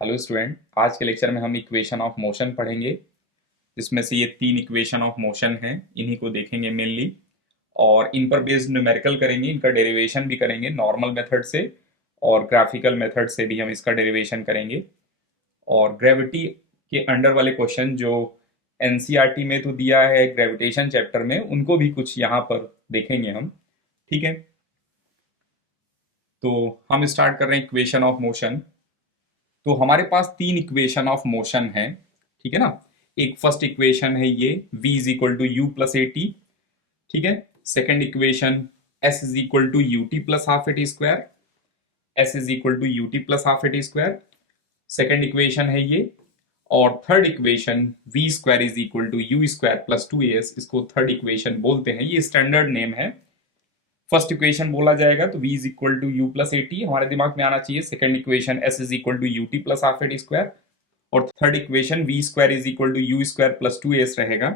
Hello student, आज के lecture में हम इक्वेशन ऑफ मोशन पढ़ेंगे। जिसमें से ये तीन इक्वेशन ऑफ मोशन हैं, इन्हीं को देखेंगे मेनली। और इन पर बेस्ड न्यूमेरिकल करेंगे, इनका डेरिवेशन भी करेंगे नॉर्मल मेथड से और ग्राफिकल मेथड से भी हम इसका डेरिवेशन करेंगे। और ग्रेविटी के अंडर वाले क्वेश्चन जो एनसीईआरटी में तो दिया है ग्रेविटेशन चैप्टर में, उनको भी कुछ यहाँ पर देखेंगे हम। ठीक है, तो हम स्टार्ट कर रहे हैं इक्वेशन ऑफ मोशन। तो हमारे पास तीन इक्वेशन ऑफ मोशन है, ठीक है ना। एक फर्स्ट इक्वेशन है ये v is equal to you plus A t, ठीक है। Second equation s is equal to U T plus half A T square, s is equal to U T plus half A T square, second equation है ये। और third equation v square is equal to you square plus two a s, इसको third equation बोलते हैं, ये standard name है। First equation बोला जाएगा तो v is equal to you plus A T हमारे दिमाग में आना चाहिए। Second equation s is equal to U T plus half A T square, और third equation v square is equal to you square plus two S रहेगा।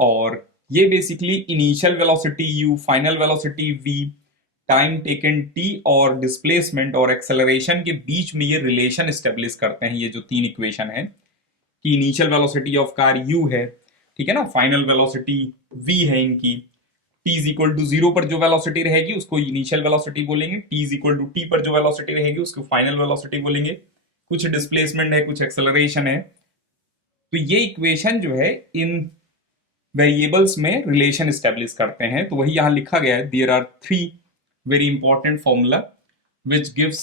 और ये basically initial velocity u, final velocity v, time taken t और displacement और acceleration के बीच में ये रिलेशन स्टेब्लिश करते हैं। ये जो तीन इक्वेशन है कि initial velocity of car u है, ठीक है ना, फाइनल वेलोसिटी v है इनकी, t is equal to zero पर जो वेलोसिटी रहेगी उसको इनिशियल वेलोसिटी बोलेंगे, t is equal to t पर जो वेलोसिटी रहेगी उसको फाइनल वेलोसिटी बोलेंगे। कुछ डिस्प्लेसमेंट है, कुछ एक्सेलरेशन है। तो ये इक्वेशन जो है इन वेरिएबल्स में रिलेशन स्टैब्लिश करते हैं। तो वही यहां लिखा गया है, there are three very important formula which gives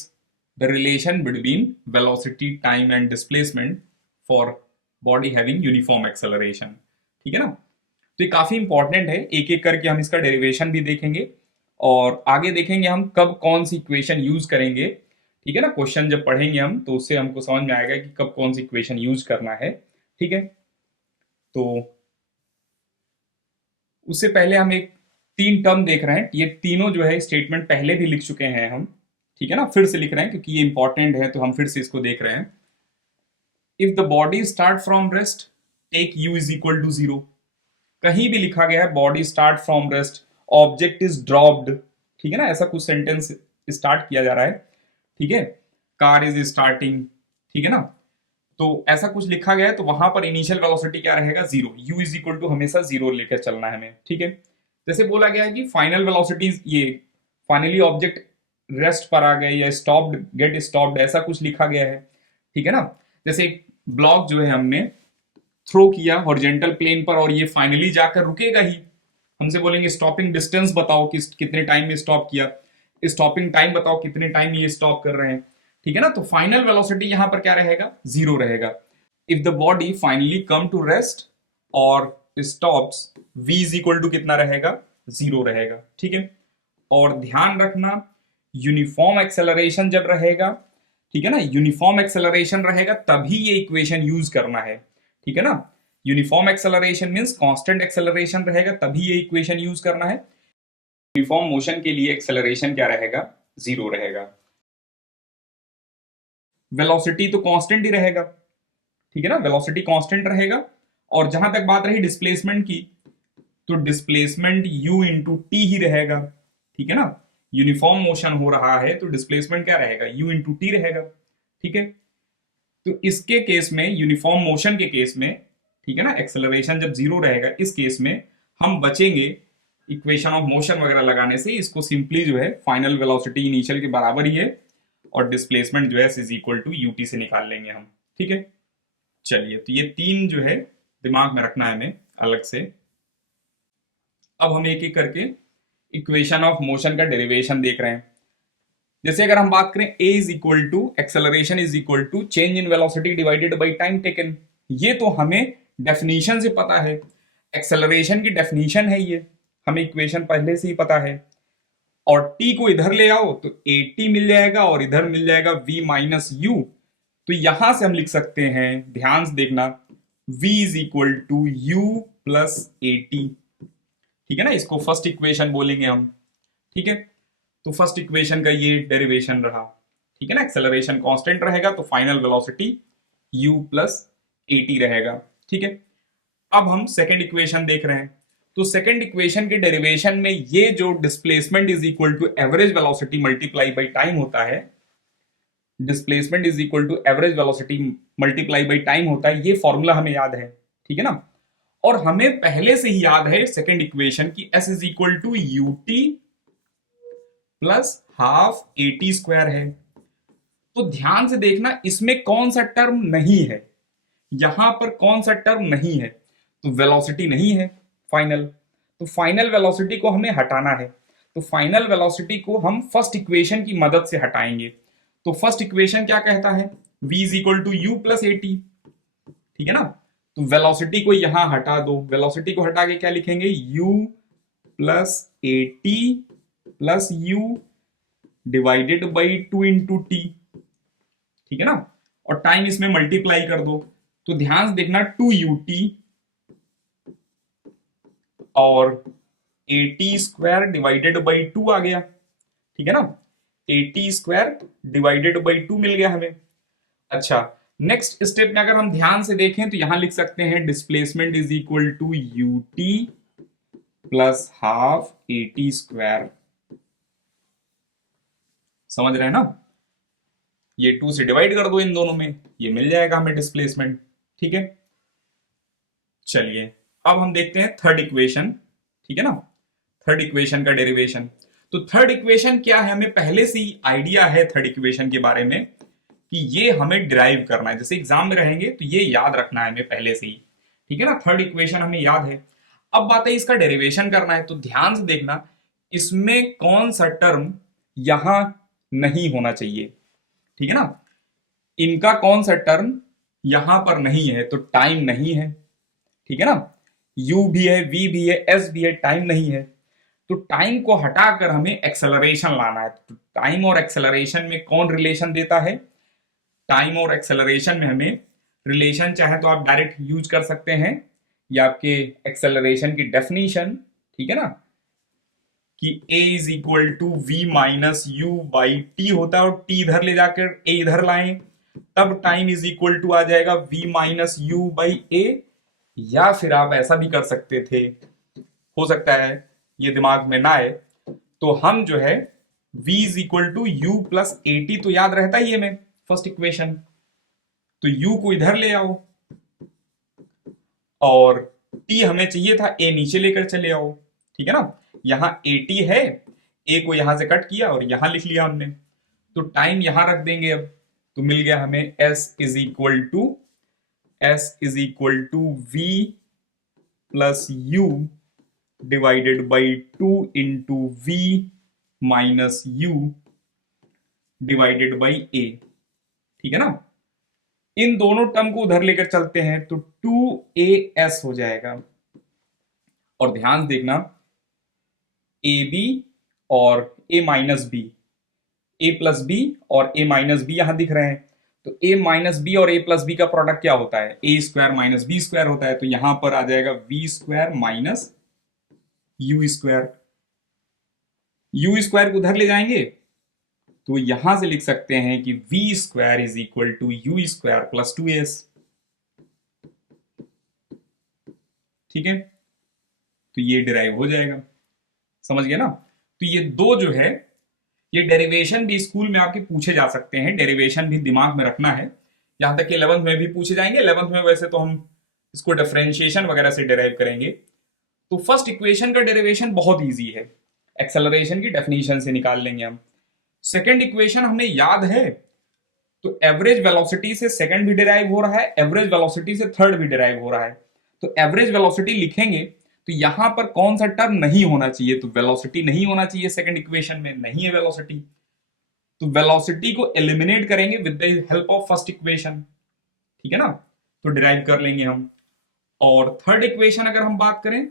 the relation between velocity, time and displacement for body having uniform acceleration, ठीक है ना। तो ये काफी इंपॉर्टेंट है, एक एक करके हम इसका डेरिवेशन भी देखेंगे और आगे देखेंगे हम कब कौन सी इक्वेशन यूज करेंगे, ठीक है ना। क्वेश्चन जब पढ़ेंगे हम तो उससे हमको समझ में आएगा कि कब कौन सी इक्वेशन यूज करना है, ठीक है। तो उससे पहले हम एक तीन टर्म देख रहे हैं, ये तीनों जो है स्टेटमेंट पहले भी लिख चुके हैं हम, ठीक है ना, फिर से लिख रहे हैं क्योंकि ये इंपॉर्टेंट है तो हम फिर से इसको देख रहे हैं। If the body start from rest take u is equal to zero, कहीं भी लिखा गया है body start from rest, object is dropped, ठीक है ना, ऐसा कुछ सेंटेंस स्टार्ट किया जा रहा है, ठीक है। कार इज स्टार्टिंग, ठीक है ना। तो ऐसा कुछ लिखा गया है तो वहां पर इनिशियल वेलोसिटी क्या रहेगा, zero. U is equal to हमेशा जीरो लेकर चलना है हमें, ठीक है। जैसे बोला गया है कि फाइनल वेलोसिटी, ये फाइनली ऑब्जेक्ट रेस्ट पर आ गए या स्टॉप्ड, गेट स्टॉप्ड, ऐसा कुछ लिखा गया है, ठीक है ना। जैसे एक ब्लॉक जो है हमने थ्रो किया हॉरिजॉन्टल प्लेन पर और ये फाइनली जाकर रुकेगा ही, हमसे बोलेंगे स्टॉपिंग डिस्टेंस बताओ कि कितने टाइम में स्टॉप किया, स्टॉपिंग टाइम बताओ कितने टाइम ये स्टॉप कर रहे हैं, ठीक है ना। तो फाइनल वेलोसिटी यहां पर क्या रहेगा, जीरो रहेगा। If the body finally come to rest और stops, v is equal to कितना रहेगा, जीरो रहेगा, ठीक है। और ध्यान रखना यूनिफॉर्म एक्सेलरेशन जब रहेगा, ठीक है ना, यूनिफॉर्म एक्सेलरेशन रहेगा तभी ये इक्वेशन यूज करना है, ठीक है ना। Uniform acceleration means constant acceleration रहेगा तभी ये इक्वेशन यूज करना है। यूनिफॉर्म मोशन के लिए एक्सेलरेशन क्या रहेगा, जीरो रहेगा। वेलोसिटी तो कांस्टेंट ही रहेगा, ठीक है ना, वेलोसिटी कांस्टेंट रहेगा। और जहां तक बात रही डिस्प्लेसमेंट की, तो डिस्प्लेसमेंट u इंटू टी ही रहेगा, ठीक है ना। यूनिफॉर्म मोशन हो रहा है तो डिस्प्लेसमेंट क्या रहेगा, u इंटू टी रहेगा, ठीक है। तो इसके केस में, यूनिफॉर्म मोशन के केस में, ठीक है ना, एक्सेलरेशन जब जीरो रहेगा, इस केस में हम बचेंगे इक्वेशन ऑफ मोशन वगैरह लगाने से। इसको सिंपली जो है फाइनल वेलोसिटी इनिशियल के बराबर ही है और डिस्प्लेसमेंट जो है इज इक्वल टू यूटी से निकाल लेंगे हम, ठीक है। चलिए, तो ये तीन जो है दिमाग में रखना है हमें अलग से। अब हम एक एक करके इक्वेशन ऑफ मोशन का डेरिवेशन देख रहे हैं। जैसे अगर हम बात करें a is equal to acceleration is equal to change in velocity divided by time taken, ये तो हमें डेफिनेशन से पता है, एक्सेलरेशन की डेफिनेशन है ये, हमें इक्वेशन पहले से ही पता है। और t को इधर ले आओ तो at मिल जाएगा और इधर मिल जाएगा v माइनस यू। तो यहां से हम लिख सकते हैं, ध्यान से देखना, v is equal to you plus A t, ठीक है ना, इसको फर्स्ट इक्वेशन बोलेंगे हम, ठीक है। तो फर्स्ट इक्वेशन का ये डेरिवेशन रहा, ठीक है ना। एक्सेलरेशन कांस्टेंट रहेगा तो final velocity u plus A T रहेगा, ठीक है। अब हम सेकेंड इक्वेशन देख रहे हैं। तो सेकेंड इक्वेशन के डेरिवेशन में ये जो displacement is equal to average velocity multiply by time होता है, displacement is equal to average velocity multiply by time होता है, ये फॉर्मूला हमें याद है, ठीक है ना। और हमें पहले से ही याद है सेकेंड इक्वेशन की s is equal to U T plus half A T square है। तो ध्यान से देखना इसमें कौन सा टर्म नहीं है, यहां पर कौन सा टर्म नहीं है, तो वेलोसिटी नहीं है फाइनल। तो फाइनल वेलोसिटी को हमें हटाना है, तो फाइनल वेलोसिटी को हम फर्स्ट इक्वेशन की मदद से हटाएंगे। तो फर्स्ट इक्वेशन क्या कहता है, v is equal to you plus A t, ठीक है ना। तो वेलोसिटी को यहां हटा दो, वेलोसिटी को हटा के क्या लिखेंगे, u plus A T plus you divided by 2 into t, ठीक है ना। और टाइम इसमें मल्टीप्लाई कर दो, तो ध्यान से देखना 2 यू टी और A T square divided by 2 आ गया, ठीक है ना। A T square divided by 2 मिल गया हमें। अच्छा, नेक्स्ट स्टेप में अगर हम ध्यान से देखें तो यहां लिख सकते हैं displacement is equal to U T plus half A T square. समझ रहे हैं ना, ये 2 से डिवाइड कर दो इन दोनों में, ये मिल जाएगा हमें डिस्प्लेसमेंट, ठीक है। चलिए अब हम देखते हैं थर्ड इक्वेशन, ठीक है ना, थर्ड इक्वेशन का डेरिवेशन। तो थर्ड इक्वेशन क्या है, हमें पहले से ही आइडिया है थर्ड इक्वेशन के बारे में कि ये हमें डिराइव करना है, जैसे एग्जाम में रहेंगे तो ये याद रखना है हमें पहले से ही, ठीक है ना। थर्ड इक्वेशन हमें याद है, अब बात है इसका डेरिवेशन करना है। तो ध्यान से देखना इसमें कौन सा टर्म यहां नहीं होना चाहिए, ठीक है ना। इनका कौन सा टर्म यहां पर नहीं है, तो टाइम नहीं है, ठीक है ना। u भी है, v भी है, s भी है, टाइम नहीं है। तो टाइम को हटाकर हमें एक्सेलरेशन लाना है। तो टाइम और एक्सेलरेशन में कौन रिलेशन देता है, टाइम और एक्सेलरेशन में हमें रिलेशन चाहे तो आप डायरेक्ट यूज कर सकते हैं, या आपके एक्सेलरेशन की डेफिनेशन, ठीक है ना, कि a is equal to v minus u by t होता है, और t इधर ले जाकर a इधर लाएं, तब टाइम इज इक्वल टू आ जाएगा v माइनस यू बाई ए। या फिर आप ऐसा भी कर सकते थे, हो सकता है ये दिमाग में ना आए, तो हम जो है v is equal to you plus A t, तो याद रहता ही हमें फर्स्ट इक्वेशन, तो u को इधर ले आओ और t हमें चाहिए था a नीचे लेकर चले आओ, ठीक है ना। यहां ए टी है, a को यहां से कट किया और यहां लिख लिया हमने, तो टाइम यहां रख देंगे अब, तो मिल गया हमें s is equal to V plus you divided by 2 into V minus you divided by A, ठीक है ना। इन दोनों टर्म को उधर लेकर चलते हैं तो 2as हो जाएगा। और ध्यान देखना ए बी और ए माइनस बी, ए प्लस बी और ए माइनस बी यहां दिख रहे हैं, तो ए माइनस बी और ए प्लस बी का प्रोडक्ट क्या होता है, a square minus B square होता है। तो यहां पर आ जाएगा v square minus u square, u square को उधर ले जाएंगे तो यहां से लिख सकते हैं कि v square is equal to you square plus 2s, ठीक है। तो ये डिराइव हो जाएगा, समझ गया ना। तो ये दो जो है, ये डेरिवेशन भी स्कूल में आपके पूछे जा सकते हैं, डेरिवेशन भी दिमाग में रखना है। यहां तक कि 11th में भी पूछे जाएंगे, 11th में वैसे तो हम इसको डिफरेंशिएशन वगैरह से डिराइव करेंगे। तो फर्स्ट इक्वेशन का डेरिवेशन बहुत ईजी है, एक्सेलरेशन की डेफिनेशन से निकाल लेंगे हम। सेकेंड इक्वेशन हमें याद है, तो एवरेज वेलोसिटी से सेकंड भी डिराइव हो रहा है, एवरेज वेलोसिटी से थर्ड भी डिराइव हो रहा है। तो एवरेज वेलोसिटी लिखेंगे तो यहां पर कौन सा टर्म नहीं होना चाहिए, तो वेलोसिटी नहीं होना चाहिए, सेकंड इक्वेशन में नहीं है वेलोसिटी, तो वेलोसिटी को एलिमिनेट करेंगे with the help of first equation, ठीक है ना। तो डिराइव कर लेंगे हम। और थर्ड इक्वेशन अगर हम बात करें,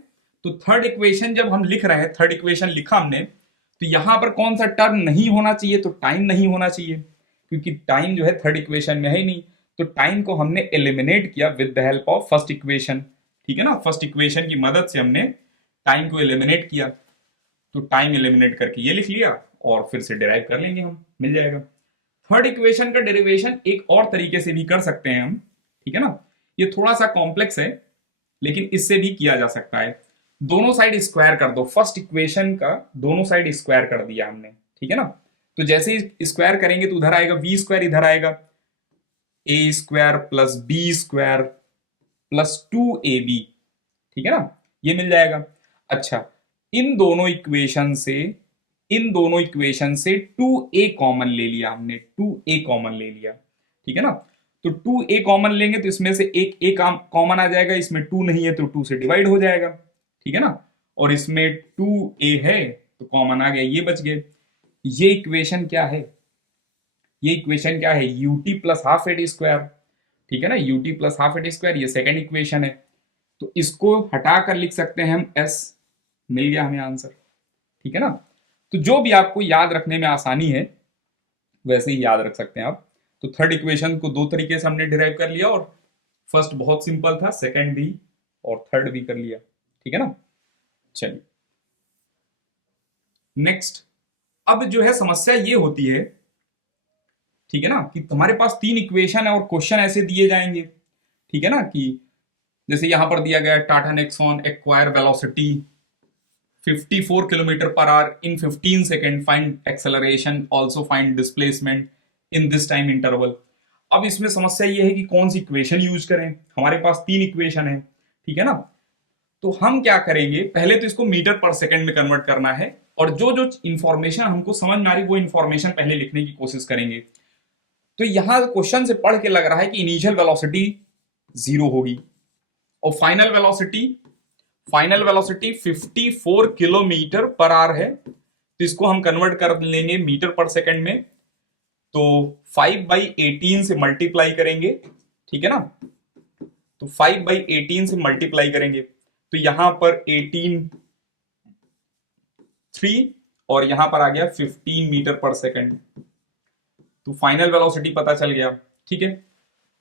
तो थर्ड इक्वेशन जब हम लिख रहे हैं, थर्ड इक्वेशन लिखा हमने, तो यहां पर कौन सा टर्म नहीं होना चाहिए, तो टाइम नहीं होना चाहिए, क्योंकि टाइम जो है थर्ड इक्वेशन में है ही नहीं। तो टाइम को हमने एलिमिनेट किया with the help of first equation, ठीक है ना। फर्स्ट इक्वेशन की मदद से हमने टाइम को एलिमिनेट किया, तो टाइम एलिमिनेट करके ये लिख लिया और फिर से डिराइव कर लेंगे हम, मिल जाएगा। थर्ड इक्वेशन का डेरिवेशन एक और तरीके से भी कर सकते हैं हम, ठीक है ना। ये थोड़ा सा कॉम्प्लेक्स है लेकिन इससे भी किया जा सकता है। दोनों साइड स्क्वायर कर दो, फर्स्ट इक्वेशन का दोनों साइड स्क्वायर कर दिया हमने, ठीक है ना। तो जैसे ही स्क्वायर करेंगे तो उधर आएगा वी स्क्वायर, इधर आएगा A square plus B square plus 2ab, ठीक है ना, ये मिल जाएगा। अच्छा, इन दोनों इक्वेशन से इन दोनों इक्वेशन से 2a कॉमन ले लिया हमने, 2a कॉमन ले लिया, ठीक है ना। तो 2a कॉमन लेंगे तो इसमें से एक a कॉमन आ जाएगा, इसमें 2 नहीं है तो 2 से डिवाइड हो जाएगा, ठीक है ना। और इसमें 2a है तो कॉमन आ गया, ये बच गए। ये इक्वेशन क्या है, ये इक्वेशन क्या है, ut plus half a t square, ठीक है ना, ut plus half a t square, ये सेकेंड इक्वेशन है। तो इसको हटा कर लिख सकते हैं हम s, मिल गया हमें आंसर, ठीक है ना। तो जो भी आपको याद रखने में आसानी है वैसे ही याद रख सकते हैं आप। तो थर्ड इक्वेशन को दो तरीके से हमने डिराइव कर लिया, और फर्स्ट बहुत सिंपल था, सेकंड भी और थर्ड भी कर लिया, ठीक है ना। चलिए नेक्स्ट, अब जो है समस्या ये होती है, ठीक है ना, कि तुम्हारे पास तीन इक्वेशन है और क्वेश्चन ऐसे दिए जाएंगे, ठीक है ना, कि जैसे यहां पर दिया गया Tata Nexon acquire velocity 54 kilometre per hour in 15 second, find acceleration also find displacement in this time interval. अब इसमें समस्या ये है कि कौन सी इक्वेशन यूज करें, हमारे पास तीन इक्वेशन है, ठीक है ना। तो हम क्या करेंगे, पहले तो इसको मीटर पर सेकंड में कन्वर्ट करना है, और जो जो इंफॉर्मेशन हमको समझ में आ रही वो इंफॉर्मेशन पहले लिखने की कोशिश करेंगे। तो यहां क्वेश्चन से पढ़ के लग रहा है कि इनिशियल वेलोसिटी 0 होगी और final velocity 54 kilometre per hour है। तो इसको हम कन्वर्ट कर लेंगे मीटर पर सेकंड में, तो 5/18 से मल्टीप्लाई करेंगे, ठीक है ना। तो 5/18 से मल्टीप्लाई करेंगे तो यहां पर 18 3 और यहां पर आ गया 15 मीटर पर सेकंड। तो फाइनल वेलोसिटी पता चल गया, ठीक है।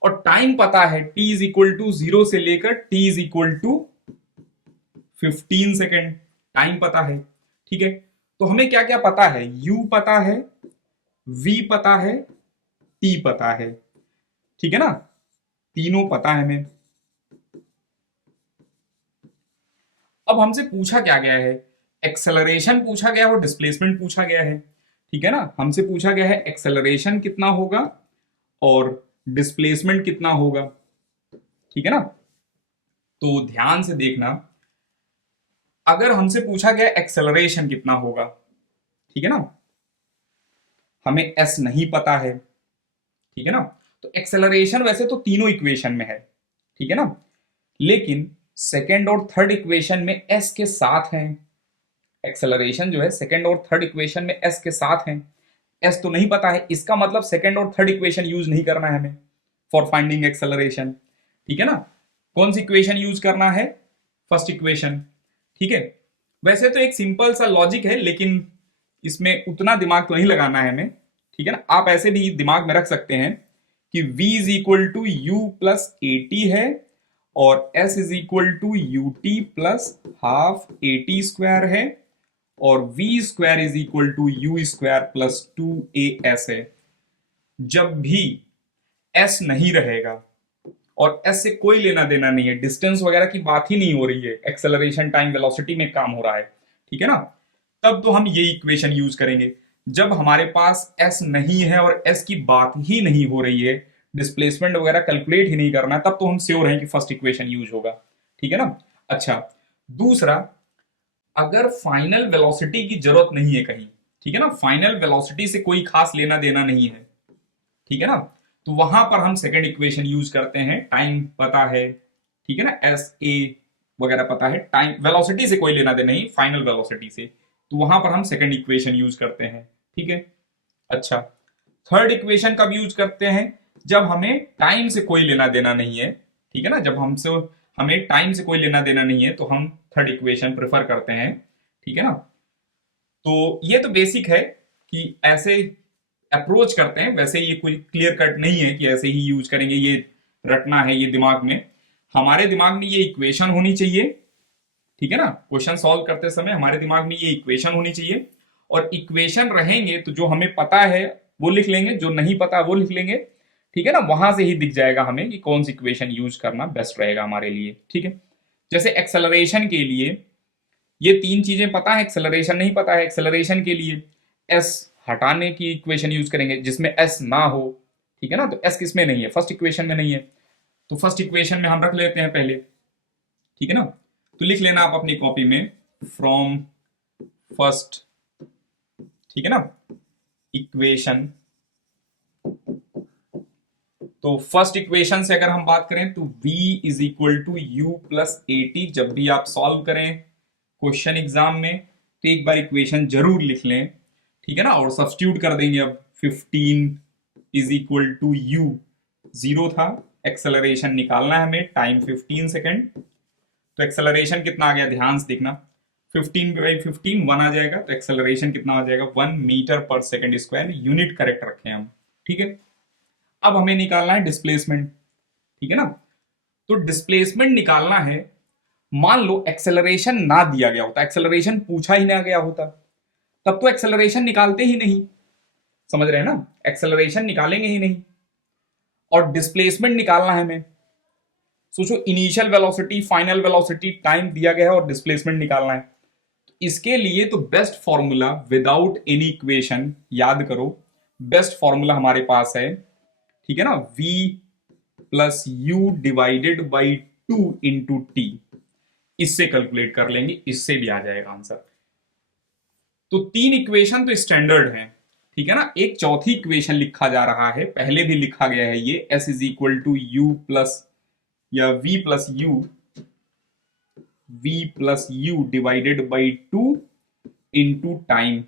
और टाइम पता है, t इज इक्वल टू 0 से लेकर t is equal to 15 second, time पता है, ठीक है। तो हमें क्या क्या पता है, u पता है, v पता है, t पता है, ठीक है ना, तीनों पता है हमें। अब हमसे पूछा क्या गया है, एक्सेलरेशन पूछा गया और डिस्प्लेसमेंट पूछा गया है, ठीक है ना। हमसे पूछा गया है एक्सेलरेशन कितना होगा और डिस्प्लेसमेंट कितना होगा, ठीक है ना। तो ध्यान से देखना, अगर हमसे पूछा गया एक्सेलरेशन कितना होगा, ठीक है ना, हमें s नहीं पता है, ठीक है ना। तो एक्सेलरेशन वैसे तो तीनों इक्वेशन में है, ठीक है ना, लेकिन सेकेंड और थर्ड इक्वेशन में s के साथ है। एक्सेलरेशन जो है सेकेंड और थर्ड इक्वेशन में s के साथ है, s तो नहीं पता है, इसका मतलब सेकेंड और थर्ड इक्वेशन यूज नहीं करना है हमें फॉर फाइंडिंग एक्सेलरेशन, ठीक है ना। कौन सी इक्वेशन यूज करना है, फर्स्ट इक्वेशन, ठीक है। वैसे तो एक सिंपल सा लॉजिक है, लेकिन इसमें उतना दिमाग तो नहीं लगाना है हमें, ठीक है ना। आप ऐसे भी दिमाग में रख सकते हैं कि v is equal to you plus A t है और s is equal to U T plus half A T square है और v square is equal to you square plus 2as है। जब भी s नहीं रहेगा और s से कोई लेना देना नहीं है, डिस्टेंस वगैरह की बात ही नहीं हो रही है, एक्सेलरेशन टाइम वेलोसिटी में काम हो रहा है, ठीक है ना, तब तो हम ये इक्वेशन यूज करेंगे। जब हमारे पास s नहीं है और s की बात ही नहीं हो रही है, डिस्प्लेसमेंट वगैरह कैलकुलेट ही नहीं करना, तब तो हम श्योर हैं कि फर्स्ट इक्वेशन यूज होगा, ठीक है ना। अच्छा, दूसरा, अगर फाइनल वेलोसिटी की जरूरत नहीं है कहीं, ठीक है ना, फाइनल वेलोसिटी से कोई खास लेना देना नहीं है, ठीक है ना, तो वहां पर हम सेकंड इक्वेशन यूज करते हैं, टाइम पता है, ठीक है ना, एस ए वगैरह पता है, टाइम वेलोसिटी से कोई लेना देना नहीं, फाइनल वेलोसिटी से, तो वहां पर हम सेकंड इक्वेशन यूज करते हैं, ठीक है। अच्छा, थर्ड इक्वेशन कब यूज करते हैं, जब हमें टाइम से कोई लेना देना नहीं है, ठीक है ना, जब हमें टाइम से कोई लेना देना नहीं है तो हम थर्ड इक्वेशन प्रेफर करते हैं, ठीक है ना। तो ये तो बेसिक है कि ऐसे अप्रोच करते हैं, वैसे ये कोई क्लियर कट नहीं है कि ऐसे ही यूज करेंगे, ये रटना है ये दिमाग में। हमारे दिमाग में ये इक्वेशन होनी चाहिए, ठीक है ना, क्वेश्चन सॉल्व करते समय हमारे दिमाग में ये इक्वेशन होनी चाहिए, और इक्वेशन रहेंगे तो जो हमें पता है वो लिख लेंगे, जो नहीं पता वो लिख लेंगे, ठीक है ना। वहां से ही दिख जाएगा हमें कि कौन सी इक्वेशन यूज करना बेस्ट रहेगा हमारे लिए, ठीक है। जैसे एक्सेलरेशन के लिए ये तीन चीजें पता है, एक्सेलरेशन नहीं पता है। एक्सेलरेशन के लिए s हटाने की इक्वेशन यूज करेंगे जिसमें एस ना हो, ठीक है ना। तो एस किस में नहीं है, फर्स्ट इक्वेशन में नहीं है, तो फर्स्ट इक्वेशन में हम रख लेते हैं पहले, ठीक है ना। तो लिख लेना आप अपनी कॉपी में फ्रॉम फर्स्ट, ठीक है ना, इक्वेशन। तो फर्स्ट इक्वेशन से अगर हम बात करें तो v is equal to you plus A t. जब भी आप सॉल्व करें क्वेश्चन एग्जाम में तो एक बार इक्वेशन जरूर लिख लें, ठीक है ना। और सब्स्टिट्यूट कर देंगे अब 15 is equal to u, zero था, एक्सेलरेशन निकालना है हमें, टाइम 15 सेकेंड। तो एक्सेलरेशन कितना आ गया, ध्यान से देखना, 15/15 1 आ जाएगा, तो एक्सेलरेशन कितना आ जाएगा 1 मीटर पर सेकेंड स्क्वायर, यूनिट करेक्ट रखें हम, ठीक है। अब हमें निकालना है डिस्प्लेसमेंट, ठीक है ना। तो डिस्प्लेसमेंट निकालना है, मान लो एक्सेलरेशन ना दिया गया होता, एक्सेलरेशन पूछा ही ना गया होता, तब तो एक्सेलरेशन निकालते ही नहीं, समझ रहे हैं ना, एक्सेलरेशन निकालेंगे ही नहीं। और डिस्प्लेसमेंट निकालना है हमें, सोचो initial velocity, final velocity, time दिया गया है और डिस्प्लेसमेंट निकालना है। तो इसके लिए तो best formula without any equation, याद करो, बेस्ट फॉर्मूला हमारे पास है, ठीक है ना, v plus you divided by 2 into T. इससे कैलकुलेट कर लेंगे, इससे भी आ जाएगा आंसर। तो तीन इक्वेशन तो स्टैंडर्ड हैं, ठीक है ना। एक चौथी इक्वेशन लिखा जा रहा है, पहले भी लिखा गया है ये, s is equal to you plus या v plus you divided by 2 into time,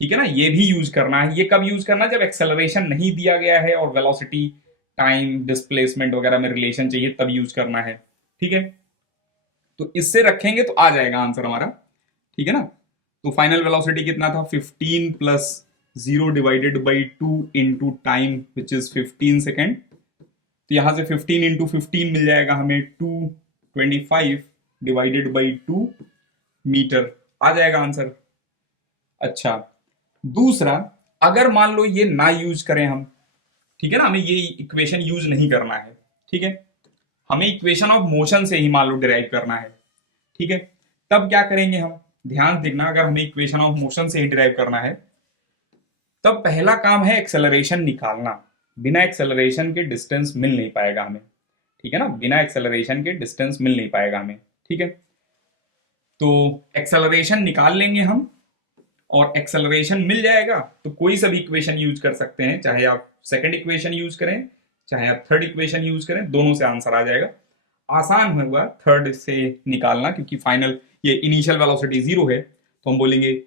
ठीक है ना। ये भी यूज करना है। ये कब यूज करना है, जब एक्सेलरेशन नहीं दिया गया है और वेलोसिटी, टाइम, डिस्प्लेसमेंट वगैरह में रिलेशन चाहिए, तब यूज करना है, ठीक है। तो इससे रखेंगे तो आ जाएगा आंसर हमारा, ठीक है ना। तो फाइनल वेलोसिटी कितना था, 15 plus 0 divided by 2 into time which is 15 second. तो यहां से 15 इंटू 15 मिल जाएगा हमें 225 डिवाइडेड बाई 2 मीटर, आ जाएगा आंसर। अच्छा, दूसरा, अगर मान लो ये ना यूज करें हम, ठीक है ना, हमें ये इक्वेशन यूज नहीं करना है, ठीक है, हमें इक्वेशन ऑफ मोशन से ही मान लो डिराइव करना है, ठीक है। तब क्या करेंगे हम, ध्यान देखना, अगर हमें इक्वेशन ऑफ मोशन से ही डिराइव करना है तब पहला काम है एक्सेलरेशन निकालना। बिना एक्सेलरेशन के डिस्टेंस मिल नहीं पाएगा हमें, ठीक है ना, बिना एक्सेलरेशन के डिस्टेंस मिल नहीं पाएगा हमें, ठीक है। तो एक्सेलरेशन निकाल लेंगे हम, और एक्सेलरेशन मिल जाएगा तो कोई सा भी इक्वेशन यूज कर सकते हैं, चाहे आप सेकंड इक्वेशन यूज करें, चाहे आप थर्ड इक्वेशन यूज करें, दोनों से आंसर आ जाएगा। आसान होगा थर्ड से निकालना, क्योंकि फाइनल ये इनिशियल वेलोसिटी 0 है, तो हम बोलेंगे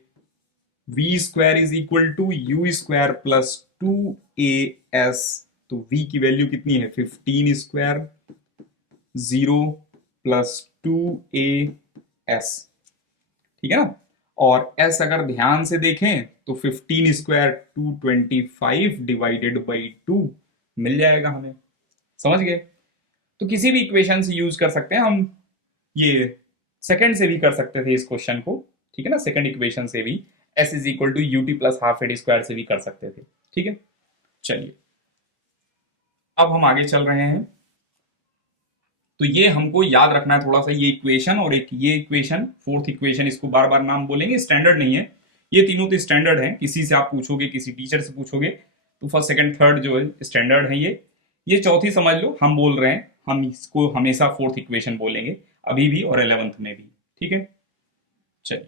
v square is equal to you square plus 2as। तो v की वैल्यू कितनी है, 15 स्क्वायर 0 प्लस 2as, ठीक है ना। और s अगर ध्यान से देखें तो 15 स्क्वायर 225 डिवाइडेड बाई 2 मिल जाएगा हमें, समझ गए। तो किसी भी इक्वेशन से यूज कर सकते हैं हम, ये सेकंड से भी कर सकते थे इस क्वेश्चन को, ठीक है ना, सेकंड इक्वेशन से भी s is equal to U T plus half a t square से भी कर सकते थे, ठीक है। चलिए अब हम आगे चल रहे हैं। तो ये हमको याद रखना है थोड़ा सा, ये इक्वेशन और एक ये इक्वेशन, फोर्थ इक्वेशन, इसको बार बार नाम बोलेंगे, स्टैंडर्ड नहीं है, ये तीनों तो स्टैंडर्ड हैं, किसी से आप पूछोगे, किसी टीचर से पूछोगे तो फर्स्ट सेकंड थर्ड जो है स्टैंडर्ड है। ये चौथी समझ लो, हम बोल रहे हैं, हम इसको हमेशा फोर्थ इक्वेशन बोलेंगे, अभी भी और 11th में भी, ठीक है। चलिए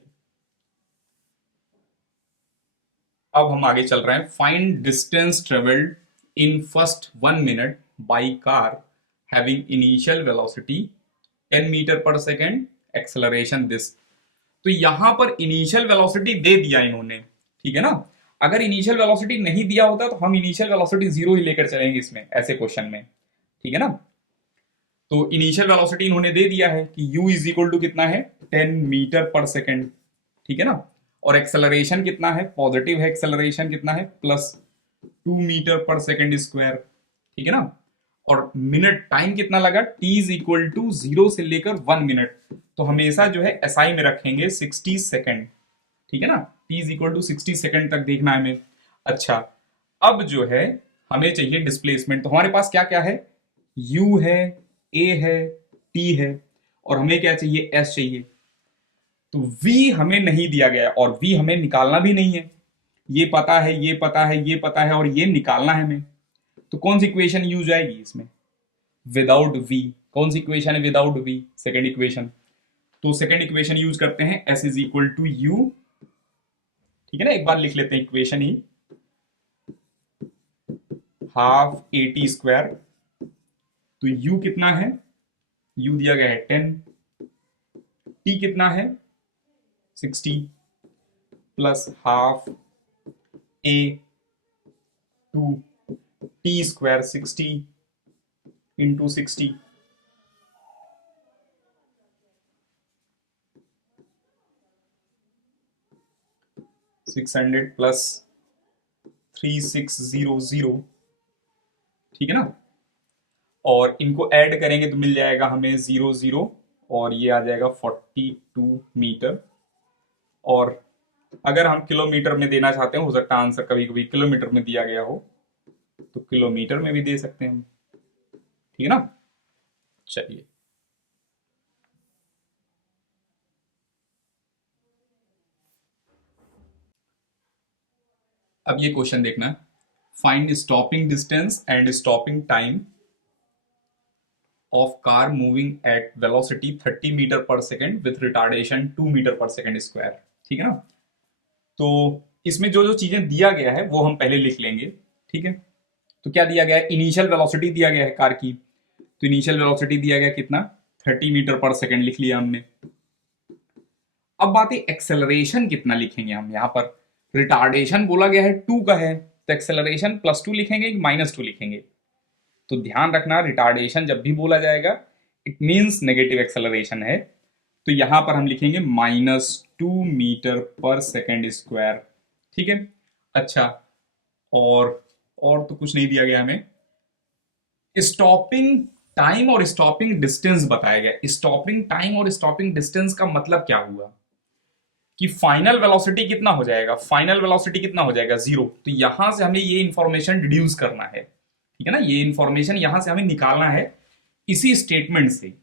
अब हम आगे चल रहे हैं। Find distance travelled in first 1 minute by car having initial velocity 10 metre पर सेकेंड, एक्सेलरेशन दिस। तो यहां पर इनिशियल वेलोसिटी दे दिया इन्होंने, ठीक है ना। अगर इनिशियल वेलोसिटी नहीं दिया होता तो हम इनिशियल वेलोसिटी 0 ही लेकर चलेंगे इसमें, ऐसे क्वेश्चन में, ठीक है ना। तो इनिशियल वेलोसिटी इन्होंने दे दिया है कि u इज इक्वल टू कितना है, 10 मीटर पर सेकेंड, ठीक है ना। और एक्सेलरेशन कितना है, पॉजिटिव है, एक्सेलरेशन कितना है, प्लस 2 मीटर पर सेकेंड स्क्वायर, ठीक है ना। और मिनट टाइम कितना लगा, t इज इक्वल टू 0 से लेकर 1 मिनट, तो हमेशा जो है SI में रखेंगे 60 सेकेंड, ठीक है ना। t is equal to 60 second तक देखना है हमें। अच्छा, अब जो है हमें चाहिए डिस्प्लेसमेंट। तो हमारे पास क्या क्या है, u है, a है, t है, और हमें क्या चाहिए, s चाहिए। तो v हमें नहीं दिया गया और v हमें निकालना भी नहीं है, ये पता है, ये पता है, ये पता है, और ये निकालना है हमें। तो कौन सी इक्वेशन यूज आएगी इसमें? Without v। कौन सी इक्वेशन है विदाउट v? Second equation. तो सेकेंड इक्वेशन यूज करते हैं, s is equal to u. ठीक है ना, एक बार लिख लेते हैं इक्वेशन ही, हाफ ए टी स्क्वायर। तो u कितना है? u दिया गया है 10, t कितना है 60, plus half a two t square 60 into 60। 600 plus 3600। ठीक है ना, और इनको ऐड करेंगे तो मिल जाएगा हमें 00, और ये आ जाएगा 42 मीटर। और अगर हम किलोमीटर में देना चाहते हैं, हो सकता है आंसर कभी कभी किलोमीटर में दिया गया हो, तो किलोमीटर में भी दे सकते हैं हम। ठीक है ना, चलिए। अब ये क्वेश्चन देखना, find stopping distance and stopping time of car moving at velocity 30 metre पर सेकेंड विथ रिटार्डेशन 2 मीटर पर सेकेंड स्क्वायर। ठीक है ना, तो इसमें जो जो चीजें दिया गया है वो हम पहले लिख लेंगे। ठीक है, तो क्या दिया गया है? इनिशियल वेलोसिटी दिया गया है कार की, तो इनिशियल वेलोसिटी दिया गया कितना? 30 मीटर पर सेकेंड लिख लिया हमने। अब बात है एक्सेलरेशन कितना लिखेंगे हम यहाँ पर। रिटार्डेशन बोला गया है 2 का है, तो एक्सेलरेशन +2 लिखेंगे कि -2 लिखेंगे? तो ध्यान रखना, रिटार्डेशन जब भी बोला जाएगा इट मीन्स नेगेटिव एक्सेलरेशन है, तो यहां पर हम लिखेंगे -2 मीटर पर सेकेंड स्क्वायर। ठीक है, अच्छा, और तो कुछ नहीं दिया गया हमें। स्टॉपिंग टाइम और स्टॉपिंग डिस्टेंस बताया गया। स्टॉपिंग टाइम और स्टॉपिंग डिस्टेंस का मतलब क्या हुआ कि फाइनल वेलोसिटी कितना हो जाएगा? फाइनल वेलोसिटी कितना हो जाएगा? 0। तो यहां से हमें ये इंफॉर्मेशन डिड्यूस करना है। ठीक है ना, ये इंफॉर्मेशन यहां से हमें निकालना है इसी स्टेटमेंट से,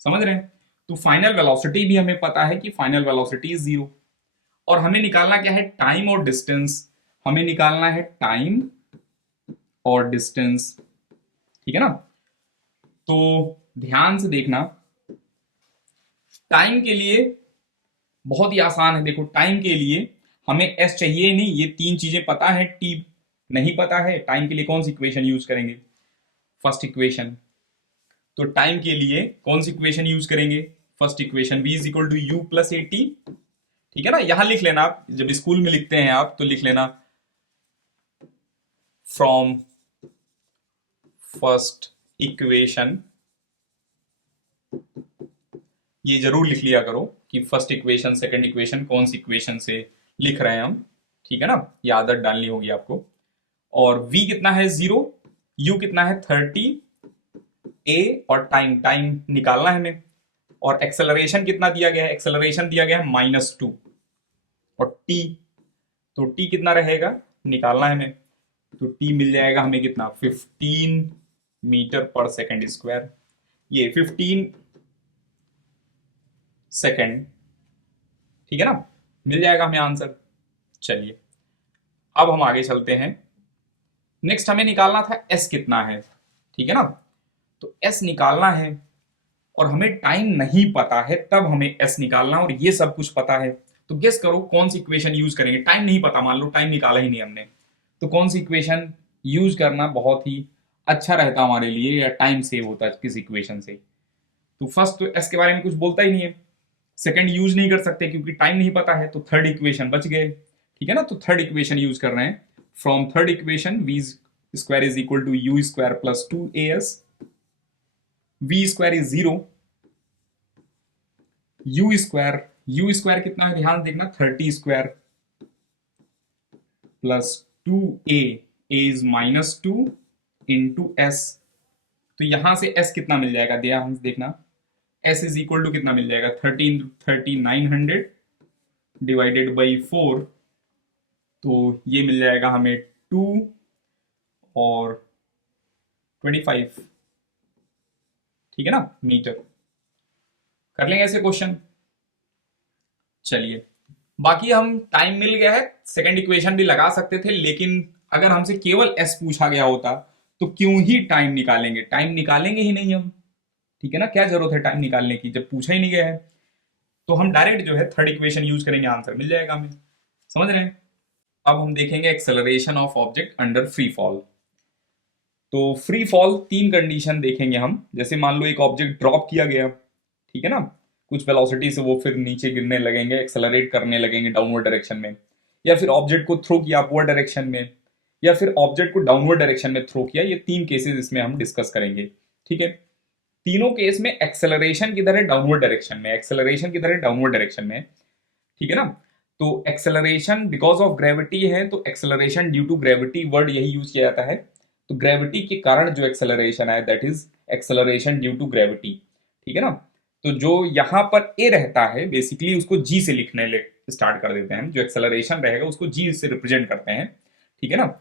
समझ रहे हैं? तो फाइनल वेलोसिटी भी हमें पता है कि फाइनल वेलोसिटी इज 0, और हमें निकालना क्या है? टाइम और डिस्टेंस। हमें निकालना है टाइम और डिस्टेंस। ठीक है ना, तो ध्यान से देखना, टाइम के लिए बहुत ही आसान है। देखो, टाइम के लिए हमें एस चाहिए नहीं, ये तीन चीजें पता है, टी नहीं पता है। टाइम के लिए कौन सी इक्वेशन यूज करेंगे? First equation. तो टाइम के लिए कौन सी इक्वेशन यूज करेंगे? First equation, v is equal to you plus A t. ठीक है ना, यहां लिख लेना, आप जब स्कूल में लिखते हैं आप तो लिख लेना फ्रॉम फर्स्ट इक्वेशन। ये जरूर लिख लिया करो कि फर्स्ट इक्वेशन सेकंड इक्वेशन कौन सी इक्वेशन से लिख रहे हैं हम। ठीक है ना, ये आदत डालनी होगी आपको। और v कितना है? 0, u कितना है? 30, a और टाइम, टाइम निकालना है हमें। और एक्सेलरेशन कितना दिया गया है? एक्सेलरेशन दिया गया है -2, और t, तो t कितना रहेगा? निकालना है हमें। तो t मिल जाएगा हमें कितना? 15 मीटर पर सेकेंड स्क्वायर। ये 15 सेकेंड। ठीक है ना, मिल जाएगा हमें आंसर। चलिए, अब हम आगे चलते हैं। नेक्स्ट हमें निकालना था s कितना है। ठीक है ना, तो s निकालना है, और हमें टाइम नहीं पता है, तब हमें s निकालना, और ये सब कुछ पता है। तो गेस करो कौन सी इक्वेशन यूज करेंगे? टाइम नहीं पता, मान लो टाइम निकाला ही नहीं हमने, तो कौन सी इक्वेशन यूज करना बहुत ही अच्छा रहता हमारे लिए, या टाइम सेव होता है किस इक्वेशन से? तो फर्स्ट तो s के बारे में कुछ बोलता ही नहीं है, सेकंड यूज नहीं कर सकते क्योंकि टाइम नहीं पता है, तो थर्ड इक्वेशन बच गए। ठीक है ना, तो थर्ड इक्वेशन यूज कर रहे हैं। From third equation, v square is equal to you square plus 2as। v square is 0, u square कितना है? ध्यान देखना, 30 square plus 2a, a is -2 into s. तो यहां से s कितना मिल जाएगा? ध्यान देखना, s इज इक्वल टू कितना मिल जाएगा? 3900 डिवाइडेड बाई 4, तो ये मिल जाएगा हमें 2 और 25। ठीक है ना, मीटर। कर लेंगे ऐसे क्वेश्चन। चलिए, बाकी हम टाइम मिल गया है, सेकंड इक्वेशन भी लगा सकते थे, लेकिन अगर हमसे केवल एस पूछा गया होता तो क्यों ही टाइम निकालेंगे, टाइम निकालेंगे ही नहीं हम। ठीक है ना, क्या जरूरत है टाइम निकालने की जब पूछा ही नहीं गया है। तो हम डायरेक्ट जो है थर्ड इक्वेशन यूज करेंगे, आंसर मिल जाएगा हमें। समझ रहे हैं। अब हम देखेंगे acceleration of object under free fall. तो फ्री फॉल तीन कंडीशन देखेंगे हम। जैसे मान लो एक ऑब्जेक्ट ड्रॉप किया गया, ठीक है ना, कुछ वेलोसिटी से वो फिर नीचे गिरने लगेंगे, एक्सेलरेट करने लगेंगे डाउनवर्ड डायरेक्शन में, या फिर ऑब्जेक्ट को थ्रो किया अपवर्ड डायरेक्शन में, या फिर ऑब्जेक्ट को डाउनवर्ड डायरेक्शन में थ्रो किया। ये तीन केसेस इसमें हम डिस्कस करेंगे। ठीक है, तीनों केस में एक्सेलरेशन किधर है, डाउनवर्ड डायरेक्शन में, एक्सेलरेशन किधर है, डाउनवर्ड डायरेक्शन में। ठीक है ना। तो एक्सेलरेशन बिकॉज ऑफ ग्रेविटी है, तो acceleration due to gravity word यही यूज किया जाता है। तो ग्रेविटी के कारण जो एक्सेलरेशन है that is acceleration due to gravity. ठीक है ना। तो जो यहां पर ए रहता है बेसिकली उसको जी से लिखने स्टार्ट कर देते हैं, जो एक्सेलरेशन रहेगा उसको जी से रिप्रेजेंट करते हैं। ठीक है ना।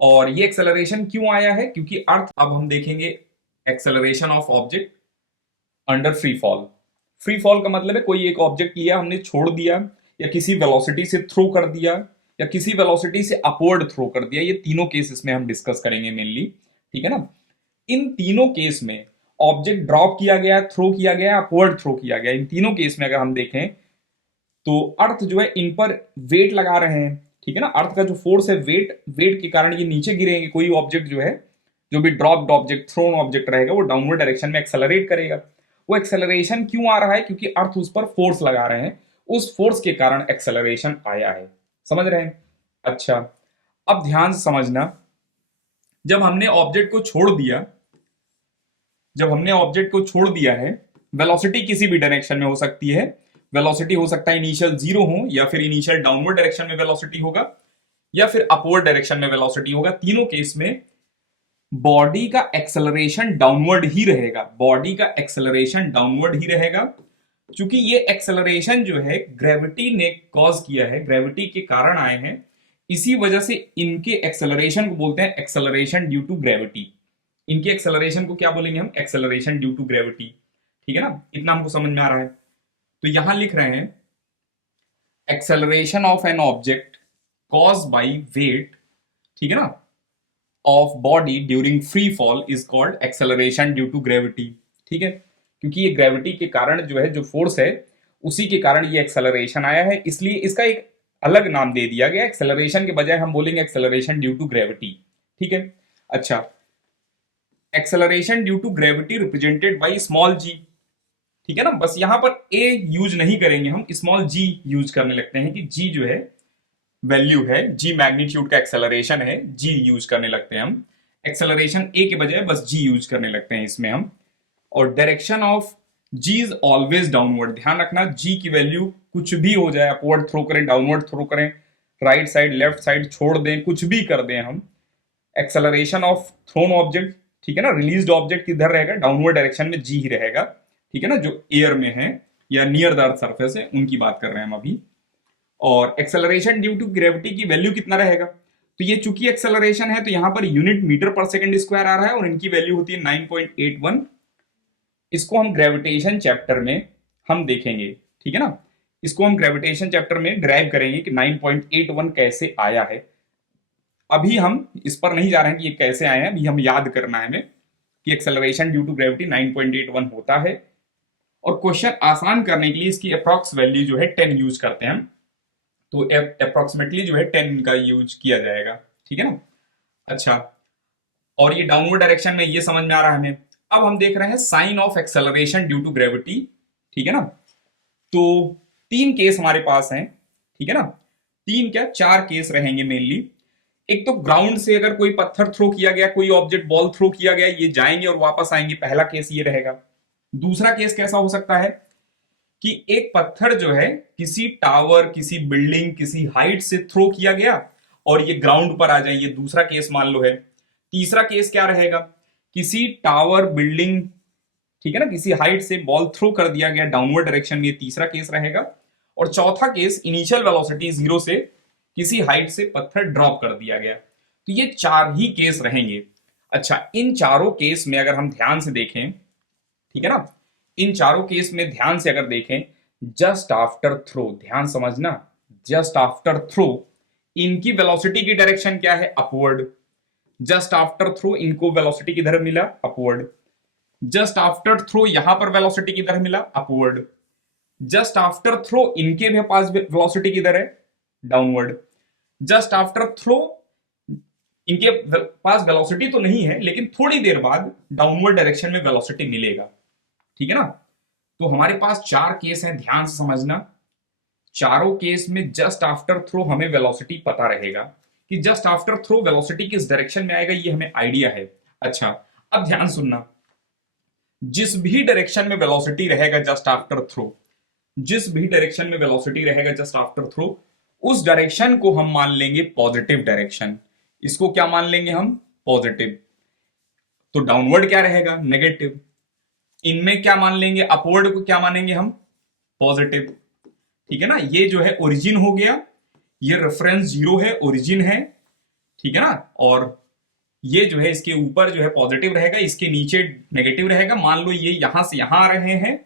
और ये एक्सेलरेशन क्यों आया है, क्योंकि अर्थ, अब हम देखेंगे acceleration of object under free fall. Free fall का मतलब है कोई एक ऑब्जेक्ट लिया हमने, छोड़ दिया, या किसी वेलोसिटी से थ्रो कर दिया, या किसी वेलोसिटी से अपवर्ड थ्रो कर दिया। ये तीनों केस इसमें हम डिस्कस करेंगे मेनली। ठीक है ना। इन तीनों केस में ऑब्जेक्ट ड्रॉप किया गया, थ्रो किया गया, अपवर्ड थ्रो किया गया, इन तीनों केस में अगर हम देखें तो अर्थ जो है इन पर वेट लगा रहे हैं। ठीक है ना। अर्थ का जो फोर्स है, वेट, वेट के कारण ये नीचे गिरेंगे। कोई ऑब्जेक्ट जो है, जो भी ड्रॉप्ड ऑब्जेक्ट, थ्रोन ऑब्जेक्ट रहेगा, वो डाउनवर्ड डायरेक्शन में एक्सेलरेट करेगा। वो एक्सेलरेशन क्यों आ रहा है, क्योंकि अर्थ उस पर फोर्स लगा रहे हैं, उस फोर्स के कारण एक्सेलरेशन आया है। समझ रहे हैं। अच्छा, अब ध्यान से समझना, जब हमने ऑब्जेक्ट को छोड़ दिया, जब हमने ऑब्जेक्ट को छोड़ दिया है, वेलोसिटी किसी भी डायरेक्शन में हो सकती है। वेलोसिटी हो सकता है इनिशियल जीरो हो, या फिर इनिशियल डाउनवर्ड डायरेक्शन में वेलोसिटी होगा, या फिर अपवर्ड डायरेक्शन में वेलोसिटी होगा। तीनों केस में बॉडी का एक्सेलरेशन डाउनवर्ड ही रहेगा, बॉडी का एक्सेलरेशन डाउनवर्ड ही रहेगा। क्योंकि ये एक्सेलरेशन जो है ग्रेविटी ने कॉज किया है, ग्रेविटी के कारण आए हैं। इसी वजह से इनके एक्सेलरेशन को बोलते हैं एक्सेलरेशन ड्यू टू ग्रेविटी। इनके एक्सेलरेशन को क्या बोलेंगे हम, एक्सेलरेशन ड्यू टू ग्रेविटी। ठीक है ना, इतना हमको समझ में आ रहा है। तो यहां लिख रहे हैं acceleration of an object cause by weight, ठीक है ना, of body during free fall is called acceleration due to gravity. ठीक है, क्योंकि ये ग्रेविटी के कारण जो है, जो फोर्स है, उसी के कारण ये एक्सेलरेशन आया है, इसलिए इसका एक अलग नाम दे दिया गया। एक्सेलरेशन के बजाय हम बोलेंगे एक्सेलरेशन ड्यू टू ग्रेविटी। ठीक है। अच्छा, acceleration due to gravity represented by small G. ठीक है ना, बस यहां पर ए यूज नहीं करेंगे हम, स्मॉल जी यूज करने लगते हैं कि जी जो है वैल्यू है, जी मैग्नीट्यूड का एक्सेलरेशन है, जी यूज करने लगते हैं हम। एक्सेलरेशन ए के बजाय बस जी यूज करने लगते हैं इसमें हम। और direction of ji is always downward. ध्यान रखना, जी की वैल्यू कुछ भी हो जाए, अपवर्ड थ्रो करें, डाउनवर्ड थ्रो करें, राइट साइड लेफ्ट साइड छोड़ दें, कुछ भी कर दें हम, एक्सेलरेशन ऑफ थ्रोन ऑब्जेक्ट, ठीक है ना, रिलीज्ड ऑब्जेक्ट किधर रहेगा, डाउनवर्ड डायरेक्शन में जी ही रहेगा। ठीक है ना, जो एयर में है या नियर द अर्थ सरफेस है उनकी बात कर रहे हैं हम अभी। और एक्सेलरेशन ड्यू टू ग्रेविटी की वैल्यू कितना रहेगा, तो ये चूंकि एक्सेलरेशन है तो यहां पर यूनिट मीटर पर सेकंड स्क्वायर आ रहा है, और इनकी वैल्यू होती है 9.81। इसको हम ग्रेविटेशन चैप्टर में हम देखेंगे। ठीक है ना, इसको हम ग्रेविटेशन चैप्टर में ड्राइव करेंगे कि 9.81 कैसे आया है। अभी हम इस पर नहीं जा रहे हैं कि ये कैसे आए हैं, अभी हम याद करना है हमें कि एक्सेलरेशन ड्यू टू ग्रेविटी 9.81 होता है। और क्वेश्चन आसान करने के लिए इसकी अप्रॉक्स वैल्यू जो है 10 यूज करते हैं हम। तो अप्रोक्सीमेटली जो है 10 का यूज किया जाएगा। ठीक है ना। अच्छा, और ये डाउनवर्ड डायरेक्शन में, ये समझ में आ रहा है हमें। अब हम देख रहे हैं sign of acceleration due to gravity. ठीक है ना। तो तीन केस हमारे पास हैं। ठीक है ना, तीन क्या, चार केस रहेंगे मेनली। एक तो ग्राउंड से अगर कोई पत्थर थ्रो किया गया, कोई ऑब्जेक्ट बॉल थ्रो किया गया, ये जाएंगे और वापस आएंगे, पहला केस ये रहेगा। दूसरा केस कैसा हो सकता है कि एक पत्थर जो है किसी टावर, किसी बिल्डिंग, किसी हाइट से थ्रो किया गया और ये ग्राउंड पर आ जाए, ये दूसरा केस मान लो है। तीसरा केस क्या रहेगा, किसी टावर, बिल्डिंग, ठीक है ना, किसी हाइट से बॉल थ्रो कर दिया गया डाउनवर्ड डायरेक्शन में, ये तीसरा केस रहेगा। और चौथा केस इनिशियल वेलोसिटी जीरो से किसी हाइट से पत्थर ड्रॉप कर दिया गया। तो ये चार ही केस रहेंगे। अच्छा, इन चारों केस में अगर हम ध्यान से देखें, ठीक है ना, इन चारों केस में ध्यान से अगर देखें, जस्ट आफ्टर थ्रो, ध्यान समझना, जस्ट आफ्टर थ्रो इनकी वेलोसिटी की डायरेक्शन क्या है, अपवर्ड। जस्ट आफ्टर थ्रो इनको वेलोसिटी किधर मिला, अपवर्ड। जस्ट आफ्टर थ्रो यहां पर वेलोसिटी किधर मिला, अपवर्ड। जस्ट आफ्टर थ्रो इनके भी पास वेलोसिटी किधर है, डाउनवर्ड। जस्ट आफ्टर थ्रो इनके पास वेलोसिटी तो नहीं है, लेकिन थोड़ी देर बाद डाउनवर्ड डायरेक्शन में वेलोसिटी मिलेगा, ठीक है ना। तो हमारे पास चार केस हैं, ध्यान से समझना। चारों केस में जस्ट आफ्टर थ्रो हमें वेलोसिटी पता रहेगा कि जस्ट आफ्टर थ्रो वेलोसिटी किस डायरेक्शन में आएगा, ये हमें आइडिया है। अच्छा, अब ध्यान सुनना, जिस भी डायरेक्शन में वेलोसिटी रहेगा जस्ट आफ्टर थ्रो, जिस भी डायरेक्शन में वेलोसिटी रहेगा जस्ट आफ्टर थ्रो, उस डायरेक्शन को हम मान लेंगे पॉजिटिव डायरेक्शन। इसको क्या मान लेंगे हम, पॉजिटिव। तो डाउनवर्ड क्या रहेगा, नेगेटिव। इनमें क्या मान लेंगे, अपवर्ड को क्या मानेंगे हम, पॉजिटिव। ठीक है ना, ये जो है ओरिजिन हो गया, ये रेफरेंस जीरो है, ओरिजिन है, ठीक है ना। और ये जो है इसके ऊपर जो है पॉजिटिव रहेगा, इसके नीचे नेगेटिव रहेगा। मान लो ये यहां से यहां आ रहे हैं,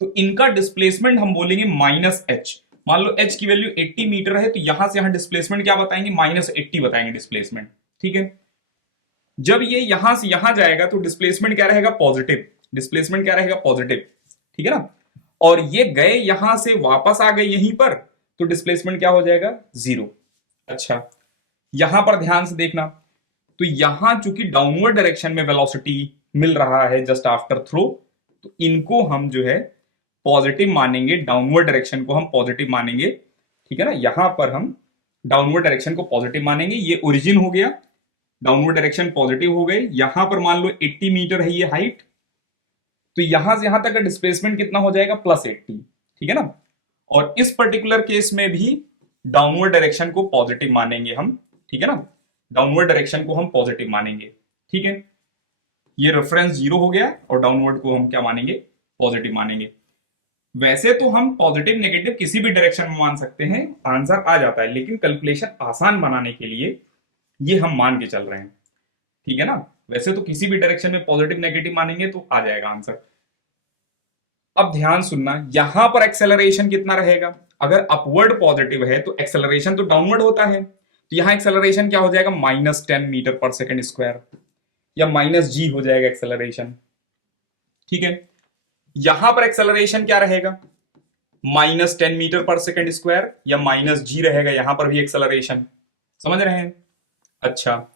तो इनका डिस्प्लेसमेंट हम बोलेंगे माइनस एच। मान लो एच की वैल्यू 80 मीटर है, तो यहां से यहां डिस्प्लेसमेंट क्या बताएंगे, माइनस 80 बताएंगे डिस्प्लेसमेंट, ठीक है। जब ये यहां से यहां जाएगा तो डिस्प्लेसमेंट क्या रहेगा, पॉजिटिव। डिस्प्लेसमेंट क्या रहेगा, पॉजिटिव, ठीक है ना। और ये गए यहां से वापस आ गए यहीं पर, तो डिस्प्लेसमेंट क्या हो जाएगा, जीरो। अच्छा, यहां पर ध्यान से देखना, तो यहां चूंकि डाउनवर्ड डायरेक्शन में वेलोसिटी मिल रहा है जस्ट आफ्टर थ्रो, तो इनको हम जो है पॉजिटिव मानेंगे, डाउनवर्ड डायरेक्शन को हम पॉजिटिव मानेंगे, ठीक है ना। यहां पर हम डाउनवर्ड डायरेक्शन को पॉजिटिव मानेंगे, ये ओरिजिन हो गया, डाउनवर्ड डायरेक्शन पॉजिटिव हो गए। यहां पर मान लो 80 मीटर है ये हाइट, तो यहां से यहां तक का डिस्प्लेसमेंट कितना हो जाएगा, +80, ठीक है ना। और इस पर्टिकुलर केस में भी डाउनवर्ड डायरेक्शन को पॉजिटिव मानेंगे हम, ठीक है ना। डाउनवर्ड डायरेक्शन को हम पॉजिटिव मानेंगे, ठीक है। ये रेफरेंस जीरो हो गया, और डाउनवर्ड को हम क्या मानेंगे, पॉजिटिव मानेंगे। वैसे तो हम पॉजिटिव नेगेटिव किसी भी डायरेक्शन में मान सकते हैं, आंसर आ जाता है, लेकिन कैलकुलेशन आसान बनाने के लिए ये हम मान के चल रहे हैं, ठीक है ना। वैसे तो किसी भी डायरेक्शन में पॉजिटिव नेगेटिव मानेंगे तो आ जाएगा आंसर। अब ध्यान सुनना, यहां पर एक्सेलरेशन कितना रहेगा, अगर अपवर्ड पॉजिटिव है तो एक्सेलरेशन तो डाउनवर्ड होता है, तो यहां एक्सेलरेशन क्या हो जाएगा, -10 मीटर पर सेकेंड स्क्वायर, या -g हो जाएगा एक्सेलरेशन, ठीक है। यहां पर एक्सेलरेशन क्या रहेगा, -10 मीटर पर सेकेंड स्क्वायर, या -g रहेगा, यहां पर भी एक्सेलरेशन, समझ रहे हैं। अच्छा,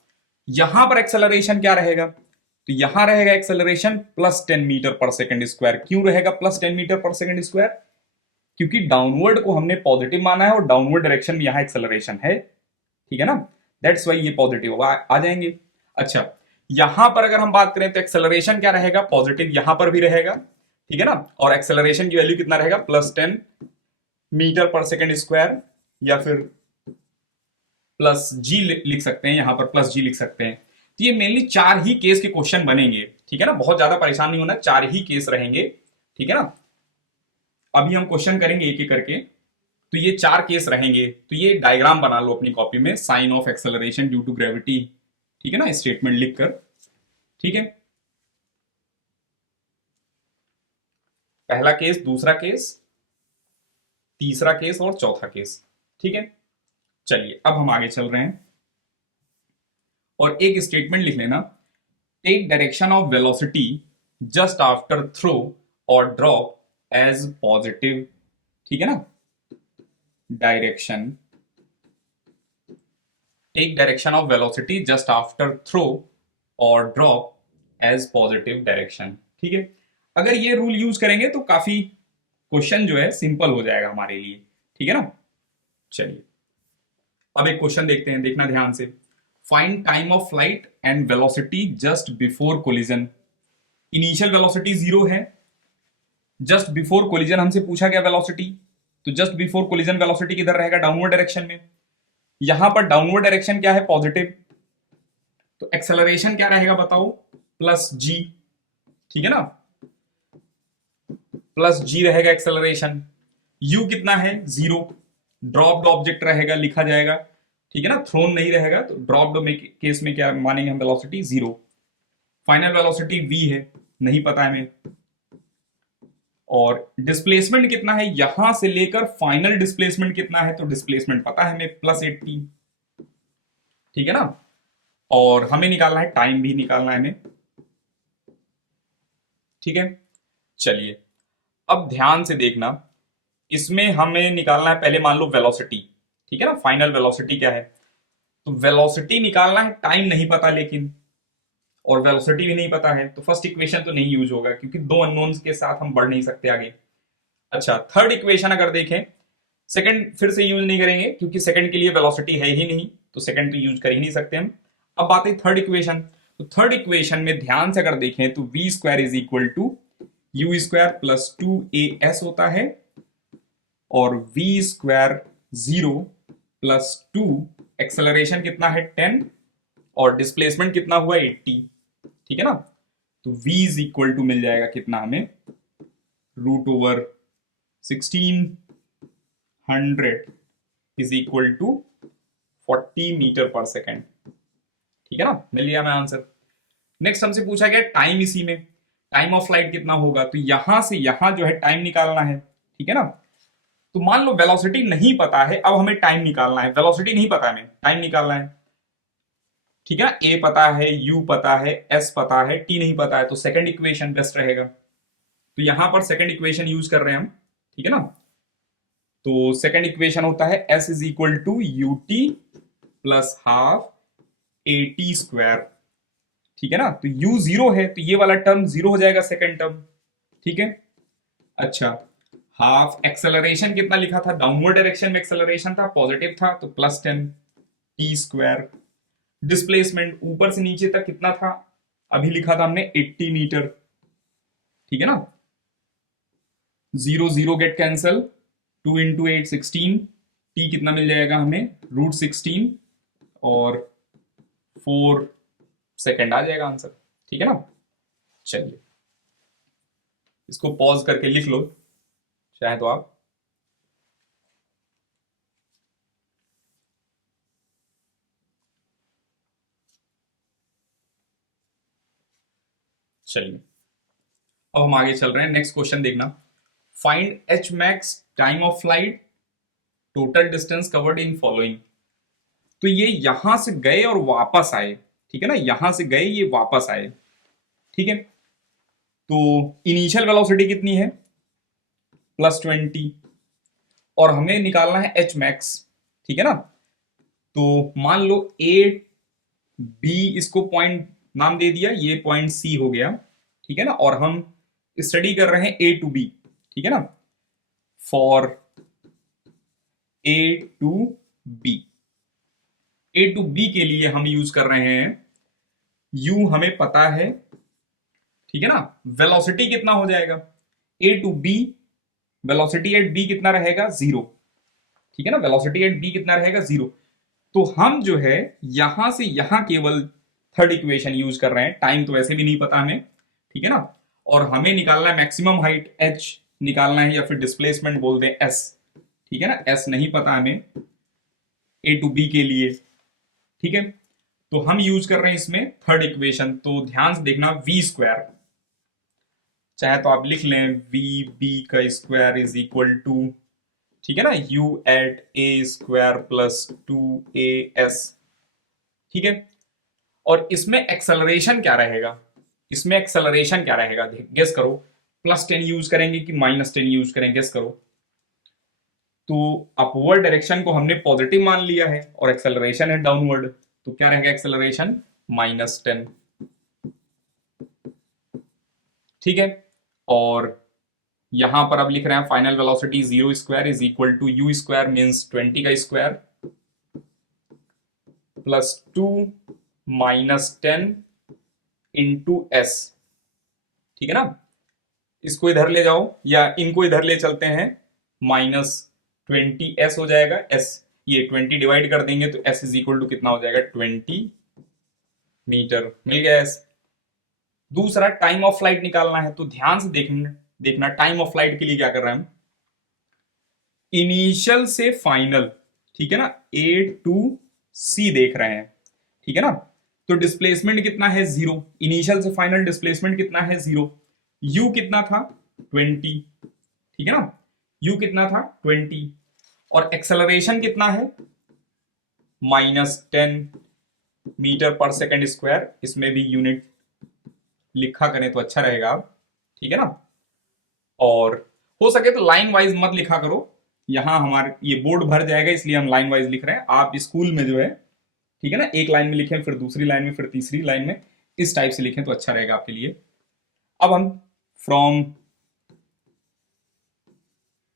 यहां पर एक्सेलरेशन क्या रहेगा, तो यहां रहेगा एक्सेलरेशन +10 मीटर पर सेकेंड स्क्वायर। क्यों रहेगा +10 मीटर पर सेकेंड स्क्वायर, क्योंकि डाउनवर्ड को हमने पॉजिटिव माना है और डाउनवर्ड डायरेक्शन में यहां एक्सेलरेशन है, ठीक है ना। दैट्स वाई ये पॉजिटिव होगा, आ जाएंगे। अच्छा, यहां पर अगर हम बात करें तो एक्सेलरेशन क्या रहेगा, पॉजिटिव यहां पर भी रहेगा, ठीक है ना। और एक्सेलरेशन की वैल्यू कितना रहेगा, +10 मीटर पर सेकेंड स्क्वायर, या फिर +g लिख सकते हैं, यहां पर +g लिख सकते हैं। तो ये मेनली चार ही केस के क्वेश्चन बनेंगे, ठीक है ना। बहुत ज्यादा परेशान नहीं होना, चार ही केस रहेंगे, ठीक है ना। अभी हम क्वेश्चन करेंगे एक एक करके, तो ये चार केस रहेंगे। तो ये डायग्राम बना लो अपनी कॉपी में, sign of acceleration due to gravity, ठीक है ना, स्टेटमेंट लिखकर, ठीक है। पहला केस, दूसरा केस, तीसरा केस और चौथा केस, ठीक है। चलिए अब हम आगे चल रहे हैं, और एक स्टेटमेंट लिख लेना, take direction of velocity just after throw और ड्रॉप एज पॉजिटिव, ठीक है ना। Direction, take direction of velocity just after throw और ड्रॉप एज पॉजिटिव डायरेक्शन, ठीक है। अगर ये रूल यूज करेंगे तो काफी क्वेश्चन जो है सिंपल हो जाएगा हमारे लिए, ठीक है ना। चलिए अब एक क्वेश्चन देखते हैं, देखना ध्यान से। Find time of flight and velocity just before collision. Initial velocity 0 है, जस्ट बिफोर कोलिजन हमसे पूछा गया वेलोसिटी, तो जस्ट बिफोर कोलिजन वेलोसिटी किधर रहेगा, डाउनवर्ड डायरेक्शन में। यहां पर डाउनवर्ड डायरेक्शन क्या है, पॉजिटिव, तो एक्सेलरेशन क्या रहेगा बताओ, +g, ठीक है ना। +g रहेगा एक्सेलरेशन। u कितना है, 0। ड्रॉप्ड ऑब्जेक्ट रहेगा, लिखा जाएगा, ठीक है ना, थ्रोन नहीं रहेगा, तो ड्रॉप्ड में केस में क्या मानेंगे हम, वेलोसिटी 0। फाइनल वेलोसिटी v है, नहीं पता है हमें। और डिस्प्लेसमेंट कितना है यहां से लेकर फाइनल डिस्प्लेसमेंट कितना है, तो डिस्प्लेसमेंट पता है हमें +80, ठीक है ना। और हमें निकालना है टाइम भी निकालना है हमें, ठीक है। चलिए अब ध्यान से देखना, इसमें हमें निकालना है पहले मान लो वेलोसिटी, ठीक है ना, फाइनल वेलोसिटी क्या है। तो वेलोसिटी निकालना है, टाइम नहीं पता लेकिन, और वेलोसिटी भी नहीं पता है, तो फर्स्ट इक्वेशन तो नहीं यूज होगा क्योंकि दो अननोन्स के साथ हम बढ़ नहीं सकते आगे। अच्छा थर्ड इक्वेशन अगर देखें, सेकंड फिर से यूज नहीं करेंगे क्योंकि सेकंड के लिए वेलोसिटी है ही नहीं, तो सेकंड तो यूज कर ही नहीं सकते हम। अब बात है थर्ड इक्वेशन, तो थर्ड इक्वेशन में ध्यान से अगर देखें तो v square is equal to you square plus 2as होता है, और वी स्क्वायर 0 प्लस 2, एक्सेलरेशन कितना है 10, और डिस्प्लेसमेंट कितना हुआ 80, ठीक है ना। तो v इज इक्वल टू मिल जाएगा कितना हमें, √1600 इज इक्वल टू 40 मीटर पर सेकेंड, ठीक है ना, मिल गया हमें आंसर। नेक्स्ट हमसे पूछा गया टाइम, इसी में टाइम ऑफ फ्लाइट कितना होगा, तो यहां से यहां जो है टाइम निकालना है, ठीक है ना। तो मान लो वेलोसिटी नहीं पता है, अब हमें टाइम निकालना है, वेलोसिटी नहीं पता है हमें, टाइम निकालना है, ठीक है ना। ए पता है, यू पता है, एस पता है, टी नहीं पता है, तो सेकंड इक्वेशन बेस्ट रहेगा। तो यहां पर सेकंड इक्वेशन यूज कर रहे हैं हम, ठीक है ना। तो सेकंड इक्वेशन होता है s is equal to U T plus half A T square, ठीक है ना। तो u 0 है तो ये वाला टर्म 0 हो जाएगा सेकंड टर्म, ठीक है। अच्छा हाफ एक्सेलरेशन कितना लिखा था, डाउनवर्ड डायरेक्शन में एक्सेलरेशन था, पॉजिटिव था, तो +10 टी स्क्वायर। डिस्प्लेसमेंट ऊपर से नीचे तक कितना था, अभी लिखा था हमने 80 मीटर, ठीक है ना। 0 0 गेट कैंसल, 2 इंटू 8 16, टी कितना मिल जाएगा हमें √16, और 4 सेकेंड आ जाएगा आंसर, ठीक है ना। चलिए इसको पॉज करके लिख लो चाहे तो आप। चलिए अब हम आगे चल रहे हैं, नेक्स्ट क्वेश्चन देखना। Find H max time of flight, total distance covered in following. तो ये यहां से गए और वापस आए, ठीक है ना, यहां से गए ये वापस आए, ठीक है। तो इनिशियल वेलोसिटी कितनी है +20, और हमें निकालना है एच मैक्स, ठीक है ना। तो मान लो ए बी, इसको पॉइंट नाम दे दिया, ये पॉइंट सी हो गया, ठीक है ना। और हम स्टडी कर रहे हैं ए टू बी, ठीक है ना, for A to B. A to B के लिए हम यूज कर रहे हैं, यू हमें पता है, ठीक है ना। वेलोसिटी कितना हो जाएगा A to B, velocity at B कितना रहेगा 0, ठीक है ना, वेलोसिटी एट बी कितना रहेगा 0। तो हम जो है यहां से यहां केवल थर्ड इक्वेशन यूज कर रहे हैं, टाइम तो वैसे भी नहीं पता हमें, ठीक है ना। और हमें निकालना है मैक्सिमम हाइट h निकालना है, या फिर डिस्प्लेसमेंट बोल दें s, ठीक है ना, s नहीं पता हमें ए टू बी के लिए, ठीक है। तो हम यूज कर रहे हैं इसमें थर्ड इक्वेशन, तो ध्यान से देखना वी स्क्वायर, चाहे तो आप लिख लें वी बी का स्क्वायर इज इक्वल टू, ठीक है ना, u at a square plus 2as, ठीक है। और इसमें एक्सेलरेशन क्या रहेगा, इसमें एक्सेलरेशन क्या रहेगा गेस करो, +10 यूज करेंगे कि -10 यूज करेंगे, गेस करो। तो अपवर्ड डायरेक्शन को हमने पॉजिटिव मान लिया है और एक्सेलरेशन है डाउनवर्ड, तो क्या रहेगा एक्सेलरेशन -10, ठीक है। और यहां पर अब लिख रहे हैं final velocity 0 square is equal to you square means 20 का स्क्वायर +2 -10 इंटू एस, ठीक है ना। इसको इधर ले जाओ या इनको इधर ले चलते हैं, -20s हो जाएगा, s ये 20 डिवाइड कर देंगे तो s इज इक्वल टू कितना हो जाएगा 20 मीटर, मिल गया s। दूसरा टाइम ऑफ फ्लाइट निकालना है, तो ध्यान से देखना टाइम ऑफ फ्लाइट के लिए क्या कर रहे हैं हम, इनिशियल से फाइनल, ठीक है ना, ए टू सी देख रहे हैं, ठीक है ना। तो डिस्प्लेसमेंट कितना है 0, इनिशियल से फाइनल डिस्प्लेसमेंट कितना है 0, u कितना था 20, ठीक है ना। u कितना था 20 और एक्सेलरेशन कितना है -10 मीटर पर सेकंड स्क्वायर, इसमें भी यूनिट लिखा करें तो अच्छा रहेगा, ठीक है ना। और हो सके तो लाइन वाइज मत लिखा करो, यहां हमारे ये बोर्ड भर जाएगा इसलिए हम लाइन वाइज लिख रहे हैं। आप स्कूल में जो है, ठीक है ना, एक लाइन में लिखें, फिर दूसरी लाइन में, फिर तीसरी लाइन में, इस टाइप से लिखें तो अच्छा रहेगा आपके लिए। अब हम फ्रॉम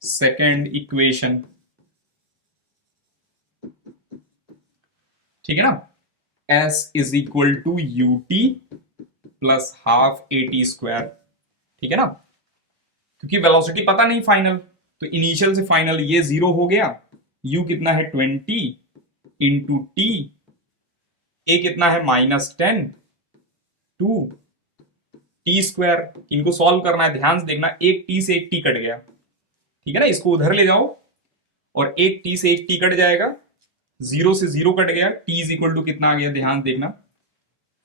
सेकेंड इक्वेशन, ठीक है ना, s is equal to U T plus half A T square, ठीक है ना। क्योंकि वेलोसिटी पता नहीं फाइनल, तो इनिशियल से फाइनल ये 0 हो गया। u कितना है 20 इंटू टी, ए कितना है -10 टू टी स्क्वायर। इनको सॉल्व करना है, ध्यान से देखना, एक टी से एक टी कट गया, ठीक है ना, इसको उधर ले जाओ और एक टी से एक टी कट जाएगा, 0 से 0 कट गया, टी इज इक्वल टू कितना आ गया, ध्यान देखना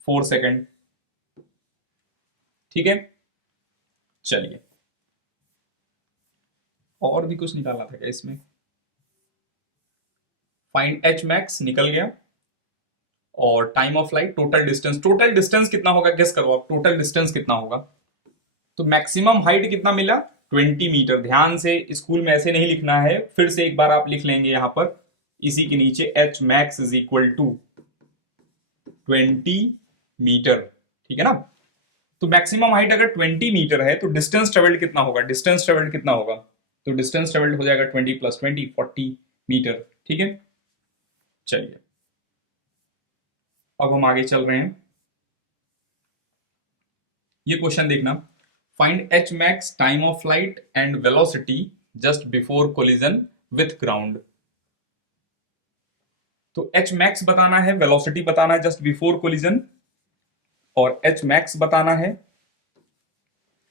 4 सेकेंड, ठीक है। चलिए, और भी कुछ निकालना था क्या इसमें? फाइंड एच मैक्स निकल गया, और time of flight, total distance कितना होगा, गेस करो आप, टोटल डिस्टेंस कितना होगा। तो मैक्सिमम हाइट कितना मिला 20 मीटर। ध्यान से स्कूल में ऐसे नहीं लिखना है, फिर से एक बार आप लिख लेंगे यहां पर इसी के नीचे, H max is equal to 20 meter, ठीक है ना। तो मैक्सिमम हाइट अगर 20 मीटर है तो डिस्टेंस ट्रेवल्ड कितना होगा, डिस्टेंस ट्रेवल्ड कितना होगा, तो डिस्टेंस ट्रेवल्ड हो जाएगा 20 + 20 40 मीटर, ठीक है। चलिए, अब हम आगे चल रहे हैं। ये क्वेश्चन देखना, find H max time of flight and velocity just before collision with ground. तो एच मैक्स बताना है, वेलोसिटी बताना है जस्ट बिफोर कोलिजन, और एच मैक्स बताना है,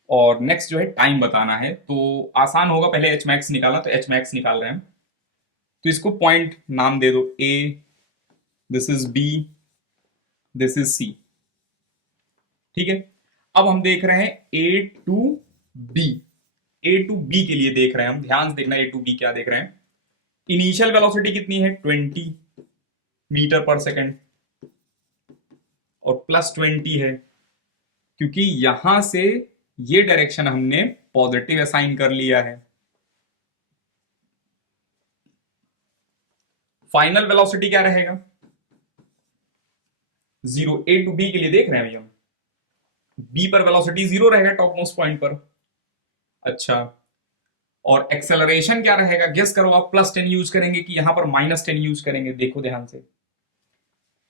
और नेक्स्ट जो है टाइम बताना है। तो आसान होगा, पहले एच मैक्स निकाला तो एच मैक्स निकाल रहे हैं, तो इसको पॉइंट नाम दे दो, A, this is B, this is C, ठीक है। अब हम देख रहे हैं A to B, A to B के लिए देख रहे हैं हम, ध्यान से देखना ए टू बी क्या देख रहे हैं। इनिशियल वेलोसिटी कितनी है 20 मीटर पर सेकेंड, और +20 है, क्योंकि यहां से ये डायरेक्शन हमने पॉजिटिव असाइन कर लिया है। फाइनल वेलोसिटी क्या रहेगा 0, ए टू बी के लिए देख रहे हैं हम, बी पर वेलोसिटी 0 रहेगा टॉप मोस्ट पॉइंट पर। अच्छा, और एक्सेलरेशन क्या रहेगा, गेस करो आप, +10 यूज करेंगे कि यहां पर -10 यूज करेंगे, देखो ध्यान से।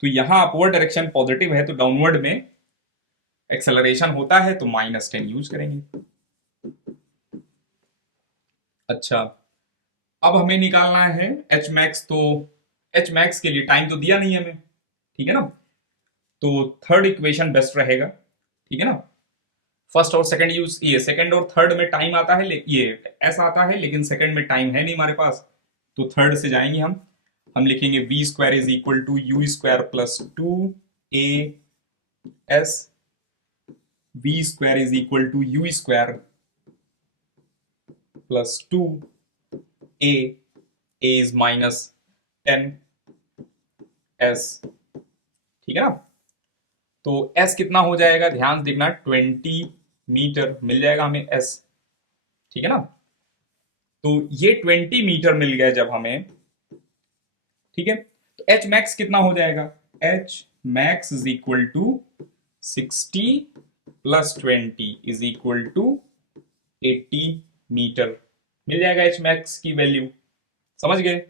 तो यहां अपवर्ड डायरेक्शन पॉजिटिव है, तो डाउनवर्ड में एक्सेलरेशन होता है, तो -10 यूज करेंगे। अच्छा, अब हमें निकालना है एच मैक्स। तो एच मैक्स के लिए टाइम तो दिया नहीं हमें, ठीक है ना, तो थर्ड इक्वेशन बेस्ट रहेगा, ठीक है ना। फर्स्ट और सेकंड यूज, ये सेकंड और थर्ड में टाइम आता है, ये ऐसा आता है, लेकिन सेकंड में टाइम है नहीं हमारे पास, तो थर्ड से जाएंगे हम लिखेंगे v² is equal to u² plus 2as, v² is equal to u² plus 2a, a is -10s, ठीक है ना। तो s कितना हो जाएगा, ध्यान देखना 20 मीटर मिल जाएगा हमें s, ठीक है ना। तो ये 20 मीटर मिल गया जब हमें, ठीक है, तो एच मैक्स कितना हो जाएगा, H max is equal to 60 + 20 is equal to 80 metre मिल जाएगा एच मैक्स की वैल्यू, समझ गए।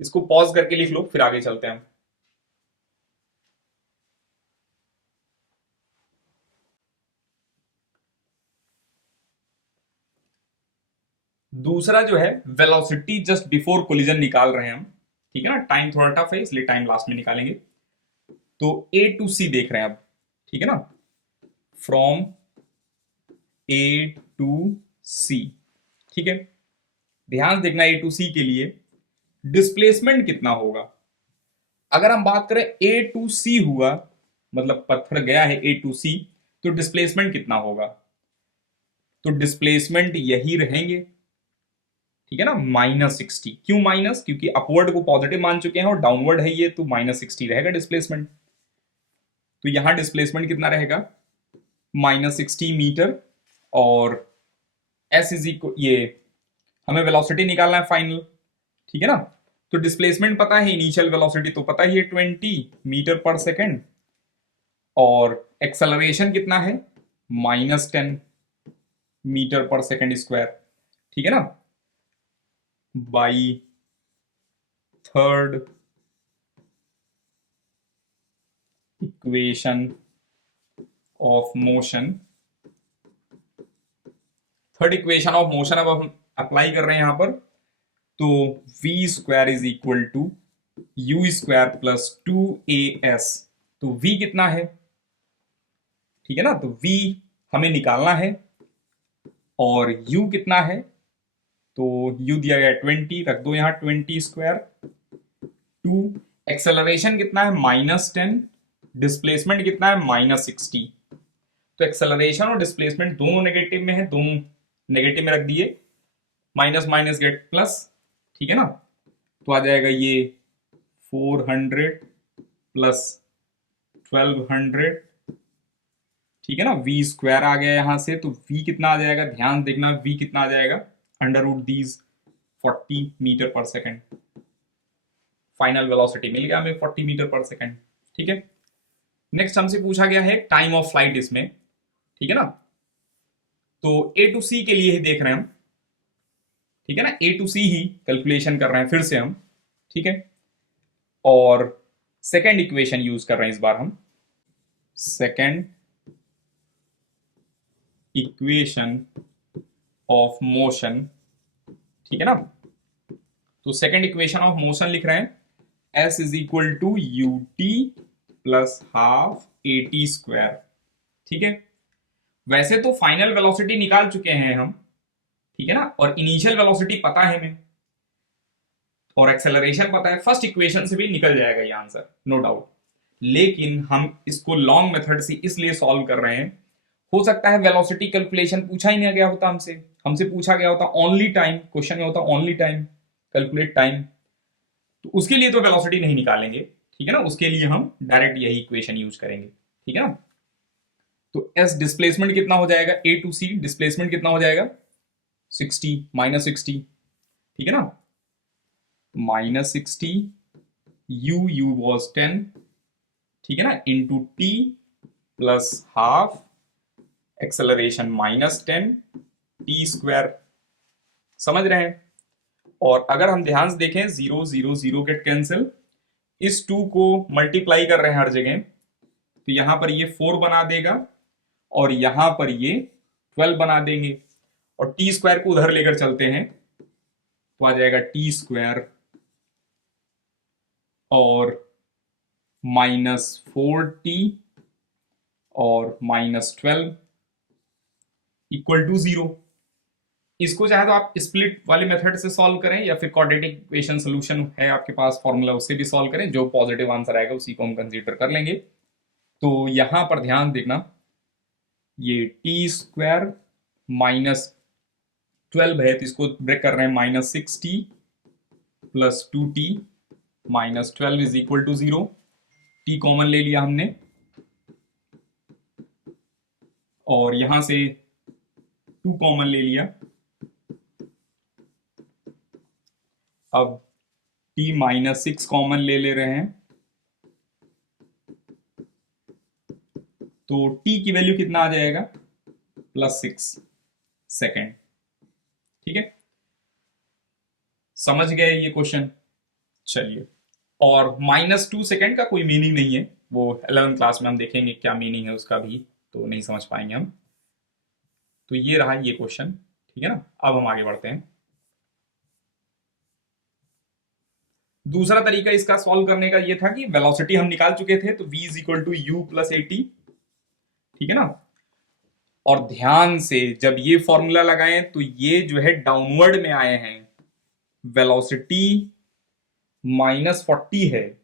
इसको पॉज करके लिख लो, फिर आगे चलते हैं। दूसरा जो है वेलोसिटी जस्ट बिफोर कोलिजन निकाल रहे हैं हम, ठीक है ना। टाइम थोड़ा टफ है इसलिए टाइम लास्ट में निकालेंगे। तो ए टू सी देख रहे हैं अब, ठीक है ना, फ्रॉम ए टू सी, ठीक है। ध्यान देखना ए टू सी के लिए डिस्प्लेसमेंट कितना होगा। अगर हम बात करें ए टू सी हुआ, मतलब पत्थर गया है ए टू सी, तो डिस्प्लेसमेंट कितना होगा? तो डिस्प्लेसमेंट यही रहेंगे, ठीक है ना, -60। क्यों माइनस? क्योंकि अपवर्ड को पॉजिटिव मान चुके हैं और डाउनवर्ड है ये, तो -60 रहेगा डिस्प्लेसमेंट। तो यहां डिस्प्लेसमेंट कितना रहेगा? -60 मीटर। और एस इज इक्वल, ये हमें वेलोसिटी निकालना है फाइनल, ठीक है ना। तो डिस्प्लेसमेंट पता है, इनिशियल वेलोसिटी तो पता ही है 20 मीटर पर सेकेंड, और एक्सेलरेशन कितना है? -10 मीटर पर सेकेंड स्क्वायर, ठीक है ना, by third equation of motion. Third equation of motion अब हम अप्लाई कर रहे हैं यहां पर। तो v square is equal to you square plus 2as। तो v कितना है, ठीक है ना, तो v हमें निकालना है, और u कितना है? तो u दिया गया 20, रख दो यहां 20 स्क्वायर। 2 एक्सेलरेशन कितना है? -10। डिस्प्लेसमेंट कितना है? -60। तो एक्सेलरेशन और डिस्प्लेसमेंट दोनों नेगेटिव में है, दोनों नेगेटिव में रख दिए, माइनस माइनस गेट प्लस, ठीक है ना। तो आ जाएगा ये 400 प्लस 1200, ठीक है ना। v स्क्वायर आ गया यहां से, तो v कितना आ जाएगा? ध्यान देखना, v कितना आ जाएगा? √दीज 40 मीटर पर सेकेंड। फाइनल वेलोसिटी मिल गया हमें 40 मीटर पर सेकेंड, ठीक है। नेक्स्ट हमसे पूछा गया है टाइम ऑफ फ्लाइट इसमें, ठीक है ना। तो ए टू सी के लिए ही देख रहे हैं हम, ठीक है ना, ए टू सी ही कैलकुलेशन कर रहे हैं फिर से हम, ठीक है। और सेकेंड इक्वेशन यूज कर रहे हैं इस बार हम, सेकेंड इक्वेशन ऑफ मोशन, ठीक है ना। तो सेकेंड इक्वेशन ऑफ मोशन लिख रहे हैं s is equal to U T plus half A T square, ठीक है। वैसे तो फाइनल वेलोसिटी निकाल चुके हैं हम, ठीक है ना, और इनिशियल वेलोसिटी पता है हमें, और एक्सेलरेशन पता है, फर्स्ट इक्वेशन से भी निकल जाएगा ये आंसर, नो डाउट। लेकिन हम इसको लॉन्ग मेथड से इसलिए सॉल्व कर रहे हैं, हो सकता है वेलोसिटी कैलकुलेशन पूछा ही नहीं गया होता हमसे, हमसे पूछा गया होता ओनली टाइम, क्वेश्चन में होता ओनली टाइम, कैलकुलेट टाइम, तो उसके लिए तो वेलोसिटी नहीं निकालेंगे, ठीक है ना, उसके लिए हम डायरेक्ट यही इक्वेशन यूज करेंगे, ठीक है ना। तो एस डिस्प्लेसमेंट कितना हो जाएगा? ए टू सी डिस्प्लेसमेंट कितना हो जाएगा? 60 -60, ठीक है ना, -60 u वॉज 10, ठीक है ना, into T plus half acceleration -10 T square, समझ रहे हैं। और अगर हम ध्यान से देखें, 0 0 0 गेट कैंसिल, इस 2 को मल्टीप्लाई कर रहे हैं हर जगह, तो यहां पर ये 4 बना देगा, और यहां पर ये 12 बना देंगे, और टी स्क्वायर को उधर लेकर चलते हैं, तो आ जाएगा टी स्क्वायर और -4t और -12 इक्वल टू 0। इसको चाहे तो आप स्प्लिट वाले मेथड से सॉल्व करें, या फिर क्वाड्रेटिक इक्वेशन सोल्यूशन है आपके पास फॉर्मूला, उससे भी सॉल्व करें, जो पॉजिटिव आंसर आएगा उसी को हम कंसीडर कर लेंगे। तो यहां पर ध्यान देना, ये टी स्क्वायर -12 है, तो इसको ब्रेक कर रहे हैं, -6t plus 2t -12 is equal to 0। T common ले लिया हमने, और यहां से 2 कॉमन ले लिया। अब t -6 कॉमन ले रहे हैं, तो t की वैल्यू कितना आ जाएगा? +6 सेकेंड, ठीक है। समझ गए ये क्वेश्चन? चलिए, और -2 सेकेंड का कोई मीनिंग नहीं है, वो 11th क्लास में हम देखेंगे क्या मीनिंग है उसका भी, तो नहीं समझ पाएंगे हम। तो ये रहा ये क्वेश्चन, ठीक है ना। अब हम आगे बढ़ते हैं। दूसरा तरीका इसका सॉल्व करने का ये था कि वेलोसिटी हम निकाल चुके थे, तो v is equal to you plus A t, ठीक है ना। और ध्यान से जब ये फॉर्मूला लगाएं, तो ये जो है डाउनवर्ड में आए हैं, वेलोसिटी -40 है,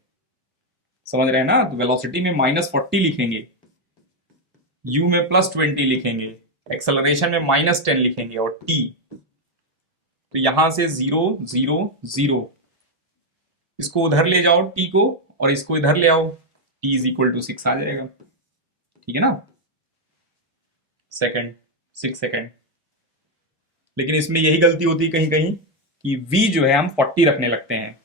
समझ रहे हैं ना, तो वेलोसिटी में -40 लिखेंगे, u में +20 लिखेंगे, एक्सेलरेशन में -10 लिखेंगे, और t, तो यहां से 0 0 0, इसको उधर ले जाओ t को, और इसको इधर ले आओ, t = 6 आ जाएगा, ठीक है ना, सेकंड, 6 सेकंड। लेकिन इसमें यही गलती होती है कहीं कहीं कि v जो है हम 40 रखने लगते हैं।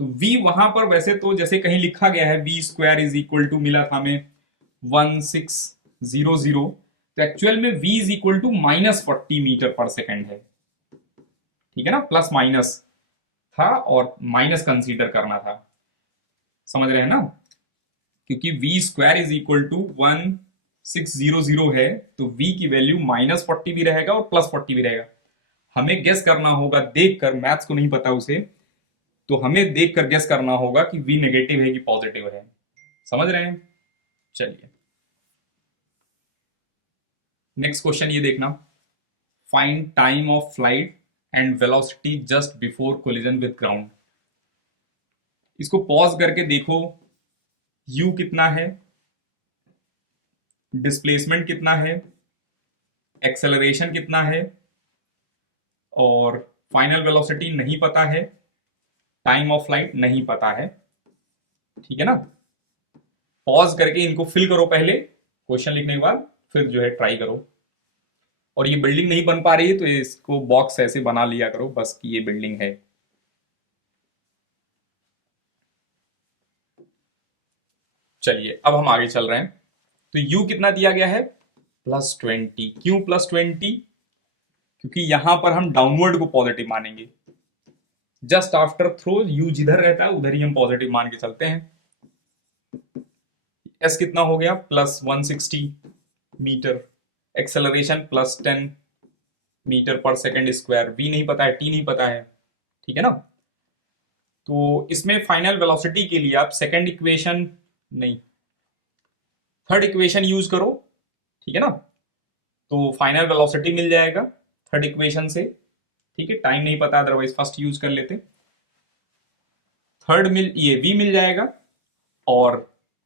तो v वहां पर वैसे तो जैसे कहीं लिखा गया है v² मिला था हमें 1600, तो एक्चुअल में v -40 मीटर पर सेकंड है, ठीक है ना, प्लस माइनस था और माइनस कंसीडर करना था, समझ रहे हैं ना, क्योंकि v² 1600 है, तो v की वैल्यू -40 भी रहेगा और +40 भी रहेगा। हमें गेस करना होगा देखकर, मैथ्स को नहीं पता उसे, तो हमें देखकर गेस करना होगा कि v नेगेटिव है कि पॉजिटिव है, समझ रहे हैं। चलिए नेक्स्ट क्वेश्चन ये देखना, find time of flight and velocity just before collision with ground. इसको पॉज करके देखो, u कितना है, डिस्प्लेसमेंट कितना है, एक्सेलरेशन कितना है, और फाइनल वेलोसिटी नहीं पता है, टाइम ऑफ फ्लाइट नहीं पता है, ठीक है ना। पॉज करके इनको फिल करो पहले, क्वेश्चन लिखने के बाद फिर जो है ट्राई करो। और ये बिल्डिंग नहीं बन पा रही है तो इसको बॉक्स ऐसे बना लिया करो बस कि ये बिल्डिंग है। चलिए अब हम आगे चल रहे हैं। तो u कितना दिया गया है, +20। क्यों +20? क्योंकि यहां पर हम डाउनवर्ड को पॉजिटिव मानेंगे, जस्ट आफ्टर थ्रो u जिधर रहता है उधर ही हम पॉजिटिव मान के चलते हैं। s कितना हो गया, +160 मीटर, एक्सेलरेशन +10 मीटर पर सेकेंड स्क्वायर, v नहीं पता है, t नहीं पता है, ठीक है ना। तो इसमें फाइनल वेलोसिटी के लिए आप सेकेंड इक्वेशन नहीं, थर्ड इक्वेशन यूज करो, ठीक है ना, तो फाइनल वेलोसिटी मिल जाएगा थर्ड इक्वेशन से, ठीक है। टाइम नहीं पता अदरवाइज फर्स्ट यूज कर लेते, ये v मिल जाएगा, और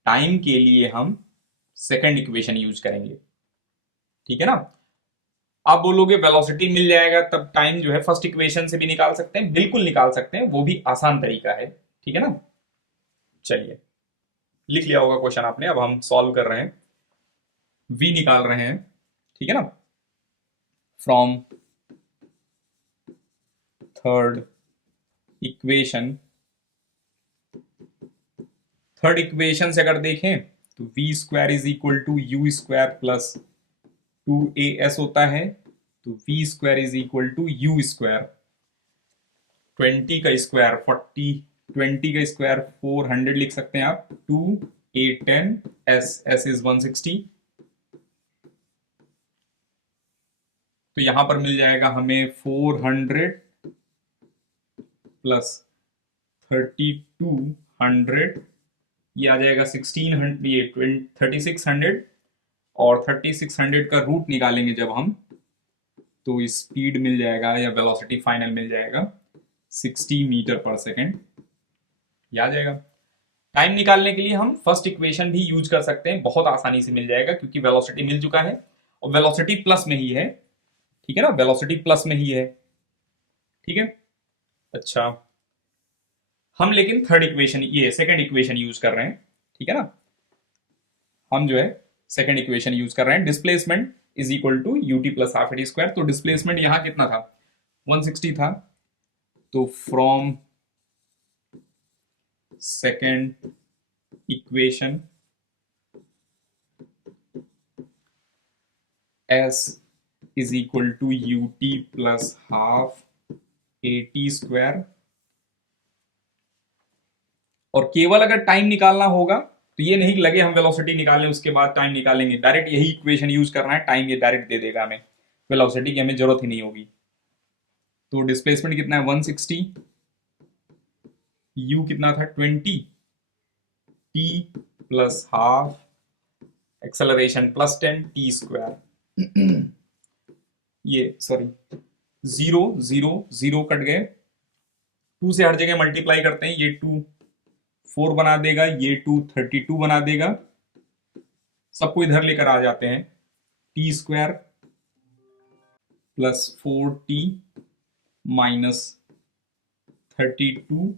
टाइम के लिए हम सेकंड इक्वेशन यूज करेंगे, ठीक है ना। आप बोलोगे वेलोसिटी मिल जाएगा तब टाइम जो है फर्स्ट इक्वेशन से भी निकाल सकते हैं, बिल्कुल निकाल सकते हैं, वो भी आसान तरीका है, ठीक है ना। चलिए लिख लिया होगा क्वेश्चन आपने, अब हम सॉल्व कर रहे हैं, v निकाल रहे हैं, ठीक है ना, from third equation. Third equation से अगर देखें तो v² = u² + 2as होता है, तो v² = u², 20 का स्क्वायर 40, 20 का स्क्वायर 400 लिख सकते हैं आप, 2 8 10, s इज 160। तो यहां पर मिल जाएगा हमें 400 + 3200, ये आ जाएगा 1600, ये 3600, और 3600 का रूट निकालेंगे जब हम, तो स्पीड मिल जाएगा या वेलोसिटी फाइनल मिल जाएगा 60 मीटर पर सेकेंड, याद आ जाएगा। टाइम निकालने के लिए हम फर्स्ट इक्वेशन भी यूज कर सकते हैं, बहुत आसानी से मिल जाएगा क्योंकि वेलोसिटी मिल चुका है और वेलोसिटी प्लस में ही है, ठीक है ना, वेलोसिटी प्लस में ही है, ठीक है। अच्छा हम लेकिन थर्ड इक्वेशन, ये सेकंड इक्वेशन यूज कर रहे हैं, ठीक है ना, हम जो है सेकंड इक्वेशन यूज कर रहे हैं, डिस्प्लेसमेंट = ut + ½ AT²। तो डिस्प्लेसमेंट यहां कितना था, 160 था, तो from second equation s = ut + ½ AT²। और केवल अगर टाइम निकालना होगा तो ये नहीं लगे हम वेलोसिटी निकालें उसके बाद टाइम निकालेंगे, डायरेक्ट यही इक्वेशन यूज करना है, टाइम ये डायरेक्ट दे देगा हमें, वेलोसिटी की हमें जरूरत ही नहीं होगी। तो डिस्प्लेसमेंट कितना है, 160, u कितना था 20, t + ½ एक्सेलरेशन +10 t²। ये सॉरी 0 0 0 कट गए, 2 से हर जगह मल्टीप्लाई करते हैं, ये 2 4 बना देगा, ये 2 32 बना देगा, सबको इधर लेकर आ जाते हैं, T square plus 4t minus 32,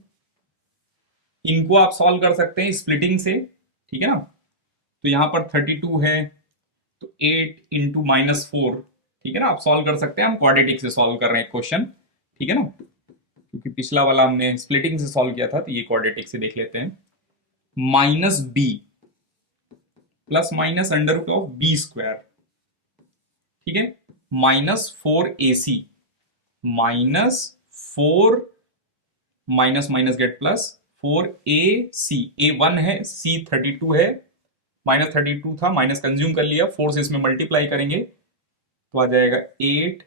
इनको आप सॉल्व कर सकते हैं स्प्लिटिंग से, ठीक है ना। तो यहां पर 32 है तो 8 इंटू माइनस 4, ठीक है ना, आप सॉल्व कर सकते हैं। हम क्वाड्रेटिक से सॉल्व कर रहे हैं क्वेश्चन, ठीक है ना, क्योंकि पिछला वाला हमने स्प्लिटिंग से सॉल्व किया था, तो ये क्वाड्रेटिक से देख लेते हैं। Minus b plus minus under root of b square, ठीक है, minus 4ac, minus 4 minus minus get plus 4ac, a1 है, c 32 है, माइनस 32 था, माइनस कंज्यूम कर लिया, 4 से इसमें मल्टीप्लाई करेंगे तो आ जाएगा 8,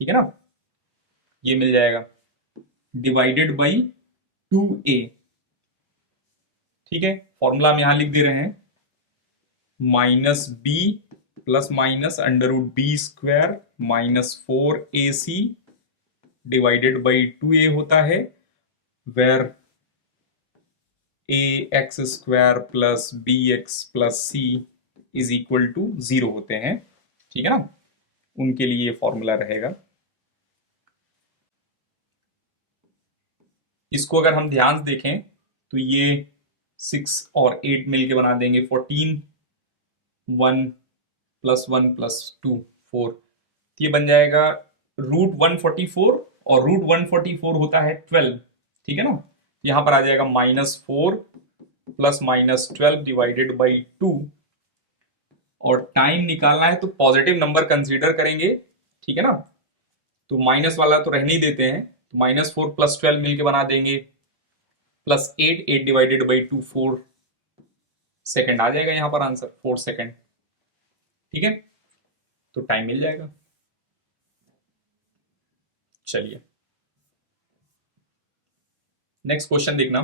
ठीक है ना, ये मिल जाएगा, डिवाइडेड बाई 2a, ठीक है। फॉर्मूला हम यहां लिख दे रहे हैं, minus b plus minus under root b square minus 4ac divided by 2a होता है, where ax square plus bx plus c is equal to 0 होते हैं, ठीक है ना, उनके लिए ये फॉर्मूला रहेगा। इसको अगर हम ध्यान से देखें तो ये 6 और 8 मिलके बना देंगे 14, 1 प्लस 1 प्लस 2 4, तो ये बन जाएगा रूट 144, और रूट 144 होता है 12, ठीक है ना। यहां पर आ जाएगा minus 4 plus minus 12 divided by 2, और टाइम निकालना है तो पॉजिटिव नंबर कंसीडर करेंगे, ठीक है ना, तो माइनस वाला तो रहने ही देते हैं, तो माइनस 4 प्लस 12 मिलके बना देंगे प्लस 8, 8 डिवाइडेड बाई 2 4 सेकेंड आ जाएगा यहां पर आंसर 4 सेकेंड, ठीक है, तो टाइम मिल जाएगा। चलिए नेक्स्ट क्वेश्चन देखना।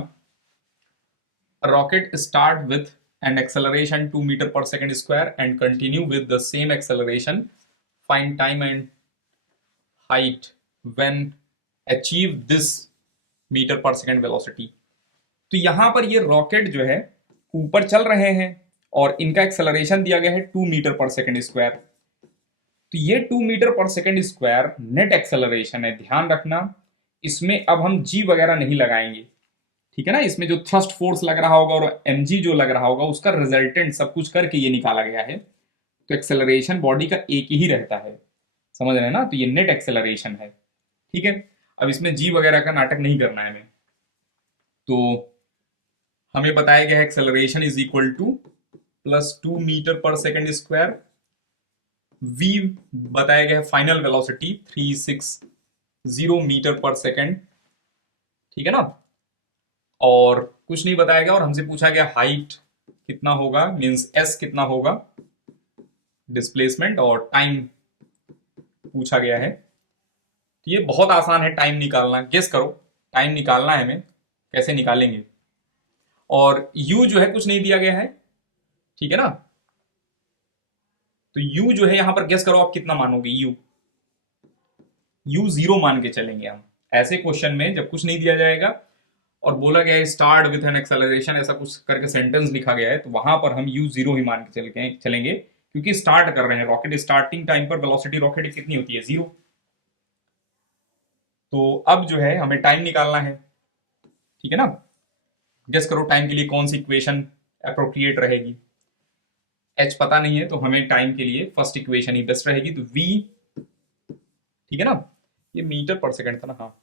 Rocket start with an acceleration 2 meter per second square and continue with the same acceleration. Find time and height when achieve this meter per second velocity. तो यहां पर ये रॉकेट जो है ऊपर चल रहे हैं और इनका एक्सेलरेशन दिया गया है 2 मीटर पर सेकेंड स्क्वायर। तो ये 2 मीटर पर सेकेंड स्क्वायर नेट एक्सेलरेशन है, ध्यान रखना, इसमें अब हम जी वगैरह नहीं लगाएंगे, ठीक है ना। इसमें जो थ्रस्ट फोर्स लग रहा होगा और mg जो लग रहा होगा उसका रिजल्टेंट सब कुछ करके ये निकाला गया है, तो एक्सेलरेशन बॉडी का एक ही रहता है, समझ रहे हैं ना, तो ये नेट एक्सेलरेशन है, ठीक है। अब इसमें जी वगैरह का नाटक नहीं करना है हमें, तो हमें बताया गया है acceleration is equal to plus 2 metre पर सेकेंड स्क्वायर, v बताया गया है फाइनल वेलोसिटी 360 मीटर पर सेकेंड, ठीक है ना, और कुछ नहीं बताया गया, और हमसे पूछा गया हाइट कितना होगा, मींस s कितना होगा डिस्प्लेसमेंट, और टाइम पूछा गया है। तो ये बहुत आसान है टाइम निकालना, गेस करो टाइम निकालना है हमें, कैसे निकालेंगे। और u जो है कुछ नहीं दिया गया है, ठीक है ना, तो u जो है यहां पर गेस करो आप कितना मानोगे, u 0 मान के चलेंगे हम ऐसे क्वेश्चन में जब कुछ नहीं दिया जाएगा और बोला गया है स्टार्ट विथ एन एक्सेलरेशन, ऐसा कुछ करके सेंटेंस लिखा गया है, तो वहां पर हम u 0 ही मान के चलेंगे, क्योंकि स्टार्ट कर रहे हैं रॉकेट, स्टार्टिंग टाइम पर वेलोसिटी रॉकेट की कितनी होती है 0। तो अब जो है हमें टाइम निकालना है, ठीक है ना, गेस करो टाइम के लिए कौन सी इक्वेशन अप्रोप्रिएट रहेगी। h पता नहीं है तो हमें टाइम के लिए फर्स्ट इक्वेशन ही बेस्ट रहेगी, तो v, ठीक है ना, ये मीटर पर सेकेंड था ना, हाँ,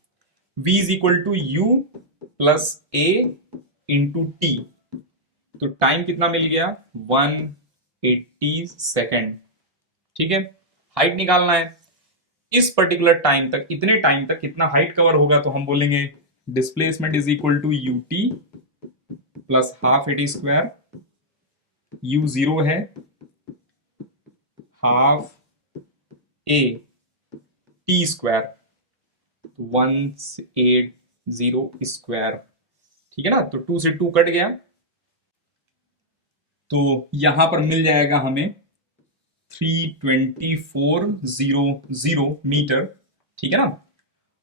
v is equal to u plus a into t, तो टाइम कितना मिल गया 180 सेकेंड, ठीक है। हाइट निकालना है, इस पर्टिकुलर टाइम तक, इतने टाइम तक कितना हाइट कवर होगा, तो हम बोलेंगे displacement is equal to ut plus half a t square, u 0 है, half a t square 180 square, ठीक है ना, तो 2 से 2 कट गया, तो यहां पर मिल जाएगा हमें 32400 मीटर, ठीक है ना।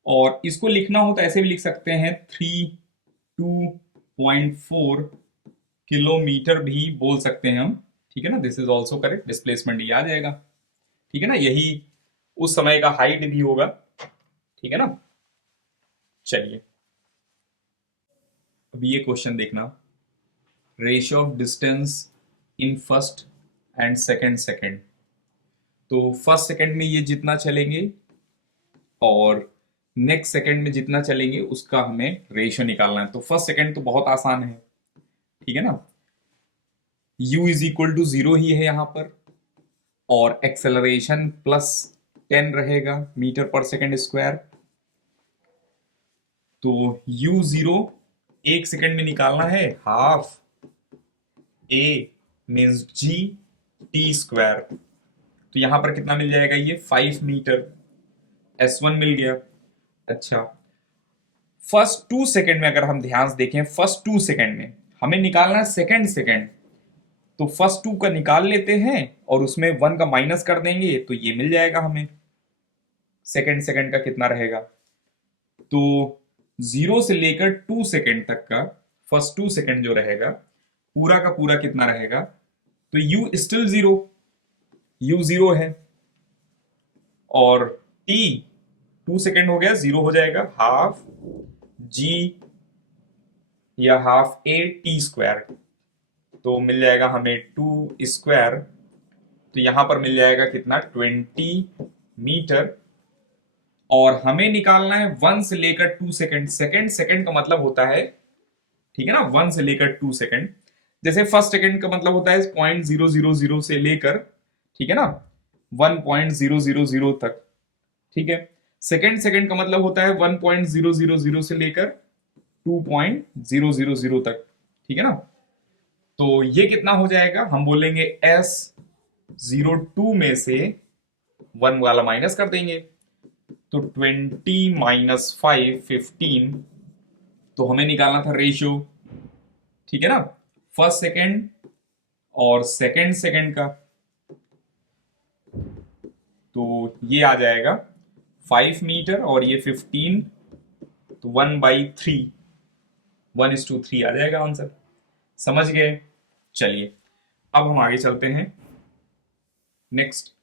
और इसको लिखना हो तो ऐसे भी लिख सकते हैं 32.4 किलोमीटर भी बोल सकते हैं हम, ठीक है ना, this is also correct, displacement ये आ जाएगा, ठीक है ना, यही उस समय का हाइट भी होगा, ठीक है ना। चलिए अब ये क्वेश्चन देखना, ratio of distance in first and second second. तो फर्स्ट सेकंड में ये जितना चलेंगे और नेक्स्ट सेकंड में जितना चलेंगे उसका हमें रेशियो निकालना है। तो फर्स्ट सेकंड तो बहुत आसान है, ठीक है ना, u इज इक्वल टू 0 ही है यहां पर, और एक्सेलरेशन प्लस 10 रहेगा मीटर पर सेकंड स्क्वायर। तो u0 एक सेकंड में निकालना है, half a means g t square. तो यहां पर कितना मिल जाएगा, ये 5 मीटर, s1 मिल गया। अच्छा, फर्स्ट 2 सेकंड में अगर हम ध्यान से देखें, फर्स्ट 2 सेकंड में हमें निकालना है सेकंड सेकंड, तो फर्स्ट 2 का निकाल लेते हैं और उसमें 1 का माइनस कर देंगे तो ये मिल जाएगा हमें सेकंड सेकंड का कितना रहेगा। तो 0 से लेकर 2 सेकंड तक का फर्स्ट 2 सेकंड जो रहेगा पूरा का पूरा कितना रहेगा, तो u स्टिल 0, u 0 है, और t 2 सेकंड हो गया 0 हो जाएगा, हाफ g या हाफ a t स्क्वायर। तो मिल जाएगा हमें 2 स्क्वायर, तो यहां पर मिल जाएगा कितना, 20 मीटर। और हमें निकालना है 1 से लेकर 2 सेकंड, सेकंड सेकंड का मतलब होता है, ठीक है ना, 1 से लेकर 2 सेकंड। जैसे फर्स्ट सेकंड का मतलब होता है 0.000 से लेकर, ठीक है ना, 1.000 तक, ठीक है। सेकंड सेकंड का मतलब होता है 1.000 से लेकर 2.000 तक, ठीक है ना। तो ये कितना हो जाएगा, हम बोलेंगे S02 में से 1 वाला माइनस कर देंगे, तो 20 माइनस 5 15। तो हमें निकालना था रेशियो, ठीक है ना, फर्स्ट सेकंड और सेकंड सेकंड का। तो ये आ जाएगा 5 मीटर और ये 15, तो 1/3, 1:3 आ जाएगा आंसर। समझ गए। चलिए अब हम आगे चलते हैं। Next,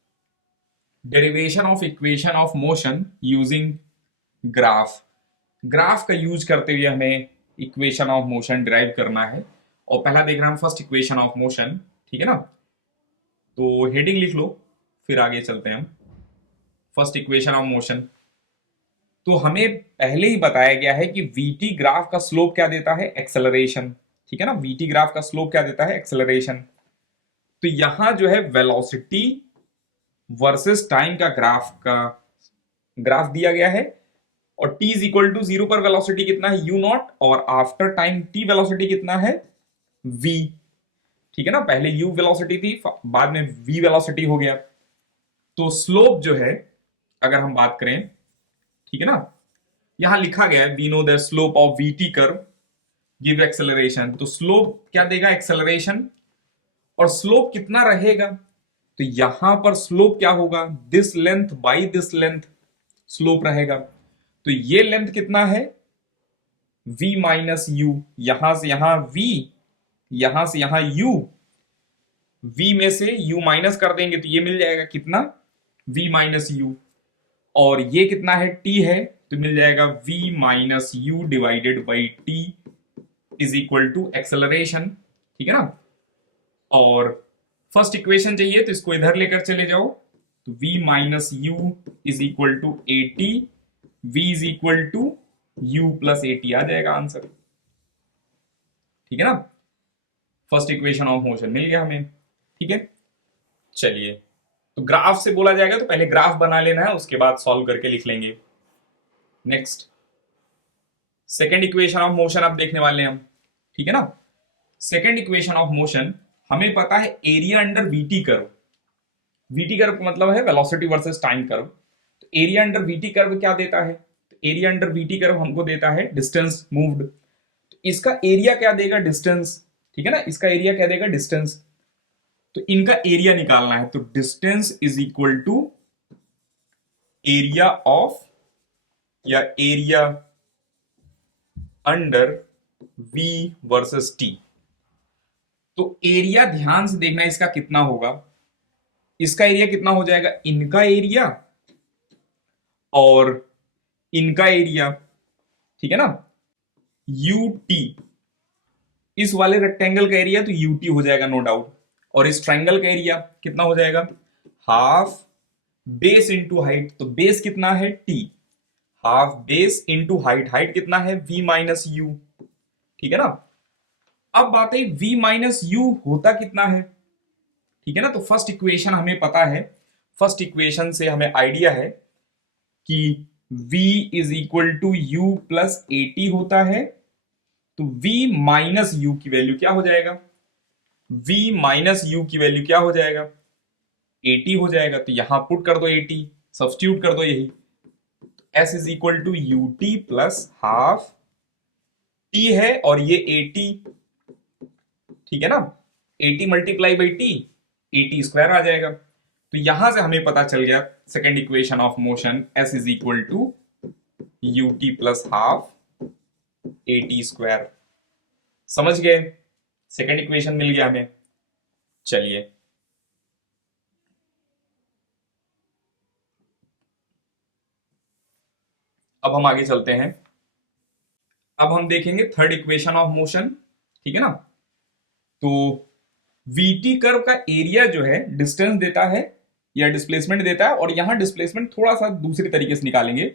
derivation of equation of motion using graph. Graph का यूज करते हुए हमें इक्वेशन ऑफ मोशन डिराइव करना है, और पहला देख रहे हैं हम फर्स्ट इक्वेशन ऑफ मोशन, ठीक है ना। तो हेडिंग लिख लो, फिर आगे चलते हैं हम। फर्स्ट इक्वेशन ऑफ मोशन, तो हमें पहले ही बताया गया है कि वीटी ग्राफ का स्लोप क्या देता है, एक्सेलरेशन, ठीक है ना, वीटी ग्राफ का स्लोप क्या देता है, एक्सेलरेशन। तो यहां जो है वेलोसिटी वर्सेस टाइम का ग्राफ दिया गया है, और t इज इक्वल टू 0 पर वेलोसिटी कितना है, u नॉट, और आफ्टर टाइम t वेलोसिटी कितना है, v, ठीक है ना, पहले u वेलोसिटी थी, बाद में v वेलोसिटी हो गया। तो स्लोप जो है अगर हम बात करें, ठीक है ना, यहां लिखा गया है we know the slope of VT curve give acceleration. तो स्लोप क्या देगा, एक्सेलरेशन, और स्लोप कितना रहेगा, तो यहां पर स्लोप क्या होगा, this length by this length slope रहेगा। तो ये लेंथ कितना है, v माइनस यू, यहां से यहां v, यहां से यहां u, v में से u माइनस कर देंगे तो ये मिल जाएगा कितना, v माइनस यू, और ये कितना है, t है, तो मिल जाएगा v minus you divided by t is equal to acceleration, ठीक है ना। और फर्स्ट इक्वेशन चाहिए तो इसको इधर लेकर चले जाओ, तो v minus you is equal to A T, v is equal to u plus A T आ जाएगा आंसर, ठीक है ना। फर्स्ट इक्वेशन ऑफ मोशन मिल गया हमें, ठीक है। चलिए, तो ग्राफ से बोला जाएगा तो पहले ग्राफ बना लेना है, उसके बाद सॉल्व करके लिख लेंगे। Next, second equation of motion अब देखने वाले हैं हम, ठीक है ना। सेकेंड इक्वेशन ऑफ मोशन, हमें पता है area under VT curve, VT curve का मतलब है वेलोसिटी वर्सेस टाइम कर्व। तो एरिया अंडर वीटी कर्व क्या देता है, तो एरिया अंडर वीटी कर्व हमको देता है डिस्टेंस मूव्ड। तो इसका एरिया क्या देगा, डिस्टेंस, ठीक है ना, इसका एरिया क्या देगा, डिस्टेंस। तो इनका एरिया निकालना है, तो distance is equal to area of, या area under v versus t। तो एरिया ध्यान से देखना इसका कितना होगा। इसका एरिया कितना हो जाएगा, इनका एरिया और इनका एरिया, ठीक है ना, यूटी। इस वाले रेक्टेंगल का एरिया तो यूटी हो जाएगा नो डाउट, और इस ट्राइंगल का एरिया कितना हो जाएगा, हाफ बेस इंटू हाइट। तो बेस कितना है T, half base into height, height कितना है v माइनस यू, ठीक है ना। अब बात है v माइनस यू होता कितना है, ठीक है ना। तो फर्स्ट इक्वेशन हमें पता है, फर्स्ट इक्वेशन से हमें आइडिया है कि v is equal to you plus A t होता है। तो v माइनस यू की वैल्यू क्या हो जाएगा, v माइनस यू की वैल्यू क्या हो जाएगा, 80 हो जाएगा। तो यहां पुट कर दो 80, सब्स्टिट्यूट कर दो यही। s is equal to U T plus half t है और ये 80, ठीक है ना, 80 मल्टीप्लाई बाई टी, 80 स्क्वायर आ जाएगा। तो यहां से हमें पता चल गया second equation of motion, s is equal to U T plus half 80 square. समझ गए, सेकेंड इक्वेशन मिल गया हमें। चलिए अब हम आगे चलते हैं। अब हम देखेंगे थर्ड इक्वेशन ऑफ मोशन, ठीक है ना। तो वीटी कर्व का एरिया जो है डिस्टेंस देता है या डिस्प्लेसमेंट देता है, और यहां डिस्प्लेसमेंट थोड़ा सा दूसरी तरीके से निकालेंगे,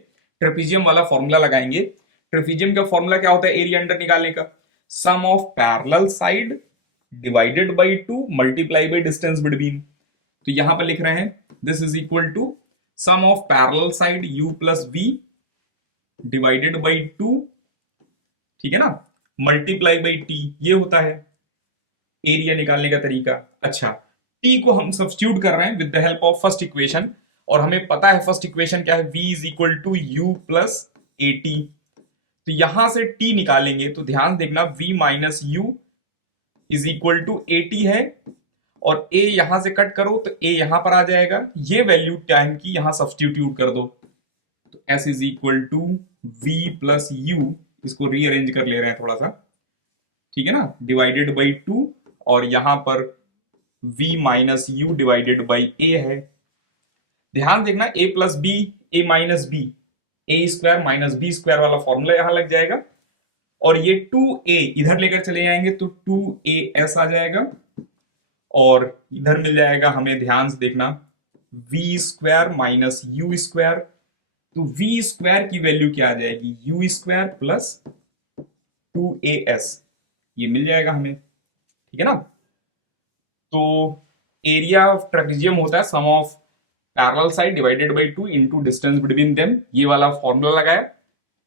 ट्रेपीजियम वाला फॉर्मूला लगाएंगे। ट्रेपीजियम का फॉर्मूला क्या होता है एरिया अंडर निकालने का, sum of parallel side divided by two multiply by distance between. तो यहां पर लिख रहे हैं this is equal to sum of parallel side u plus v divided by two, ठीक है ना, मल्टीप्लाई बाई टी, ये होता है एरिया निकालने का तरीका। अच्छा, टी को हम सब्स्टिट्यूट कर रहे हैं with the help of first equation, और हमें पता है फर्स्ट इक्वेशन क्या है, v is equal to you plus A t. तो यहां से t निकालेंगे तो ध्यान देखना v minus you is equal to A t है, और a यहां से कट करो तो a यहां पर आ जाएगा, ये वैल्यू टाइम की यहां सब्स्टिट्यूट कर दो। तो s is equal to v plus u, इसको रीअरेंज कर ले रहे हैं थोड़ा सा, ठीक है ना, डिवाइडेड बाई टू, और यहां पर v minus you divided by A है। ध्यान देखना a plus B, A minus B, A square minus B square वाला फॉर्मूला यहां लग जाएगा, और ये 2a इधर लेकर चले जाएंगे तो 2as आ जाएगा, और इधर मिल जाएगा हमें, ध्यान से देखना, v square minus u square. तो v स्क्वायर की वैल्यू क्या आ जाएगी, यू स्क्वायर प्लस 2as, ये मिल जाएगा हमें, ठीक है ना। तो एरिया ऑफ ट्रेपेजियम होता है sum of parallel side divided by two into distance between them, ये वाला फॉर्मूला लगाया,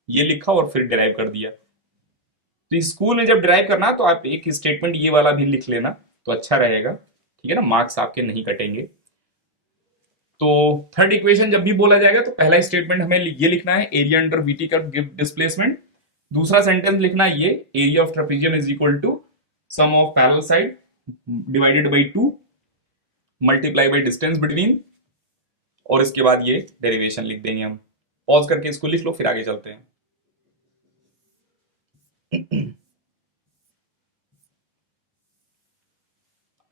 ये लिखा और फिर डिराइव कर दिया। तो स्कूल में जब डिराइव करना तो आप एक स्टेटमेंट ये वाला भी लिख लेना तो अच्छा रहेगा, ठीक है ना, मार्क्स आपके नहीं कटेंगे। तो थर्ड इक्वेशन जब भी बोला जाएगा तो पहला स्टेटमेंट हमें ये लिखना है, area under VT curve give displacement. दूसरा सेंटेंस लिखना है ये, area of trapezium is equal to sum of parallel side divided by two multiply by distance between, और इसके बाद ये डेरिवेशन लिख देंगे हम। पॉज करके इसको लिख लो फिर आगे चलते हैं।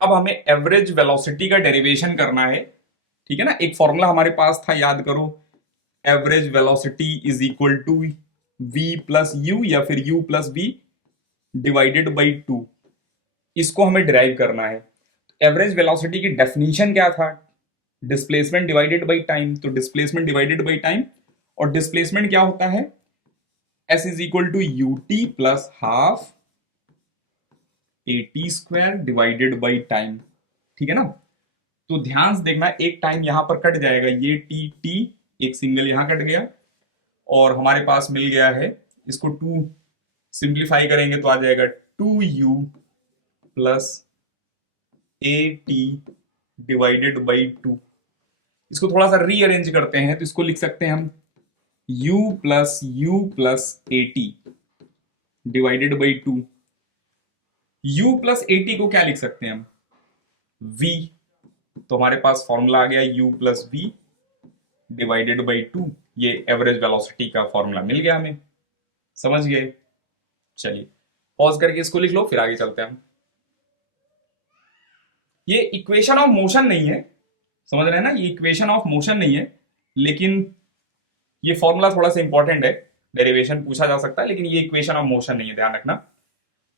अब हमें एवरेज वेलोसिटी का डेरिवेशन करना है, ठीक है ना। एक फॉर्मूला हमारे पास था, याद करो, average velocity is equal to v plus u या फिर u plus v divided by two, इसको हमें डिराइव करना है। एवरेज वेलोसिटी की डेफिनेशन क्या था, डिस्प्लेसमेंट डिवाइडेड बाई टाइम। तो डिस्प्लेसमेंट डिवाइडेड बाई टाइम, और डिस्प्लेसमेंट क्या होता है, s is equal to U T plus half A T square divided by time, ठीक है ना। तो ध्यान से देखना, एक टाइम यहां पर कट जाएगा, ये टी टी एक सिंगल यहां कट गया, और हमारे पास मिल गया है, इसको टू सिंप्लीफाई करेंगे तो आ जाएगा 2u plus A T divided by two. इसको थोड़ा सा रीअरेंज करते हैं तो इसको लिख सकते हैं हम u plus A T divided by to. u plus A T को क्या लिख सकते हैं हम, v, तो हमारे पास फॉर्मूला आ गया u plus v divided by two, ये एवरेज वेलोसिटी का फॉर्मूला मिल गया हमें। समझ गए, चलिए पॉज करके इसको लिख लो फिर आगे चलते हैं हम। ये इक्वेशन ऑफ मोशन नहीं है, समझ रहे हैं ना, ये इक्वेशन ऑफ मोशन नहीं है, लेकिन ये फॉर्मूला थोड़ा सा इंपॉर्टेंट है, डेरिवेशन पूछा जा सकता है, लेकिन ये इक्वेशन ऑफ मोशन नहीं है, ध्यान रखना।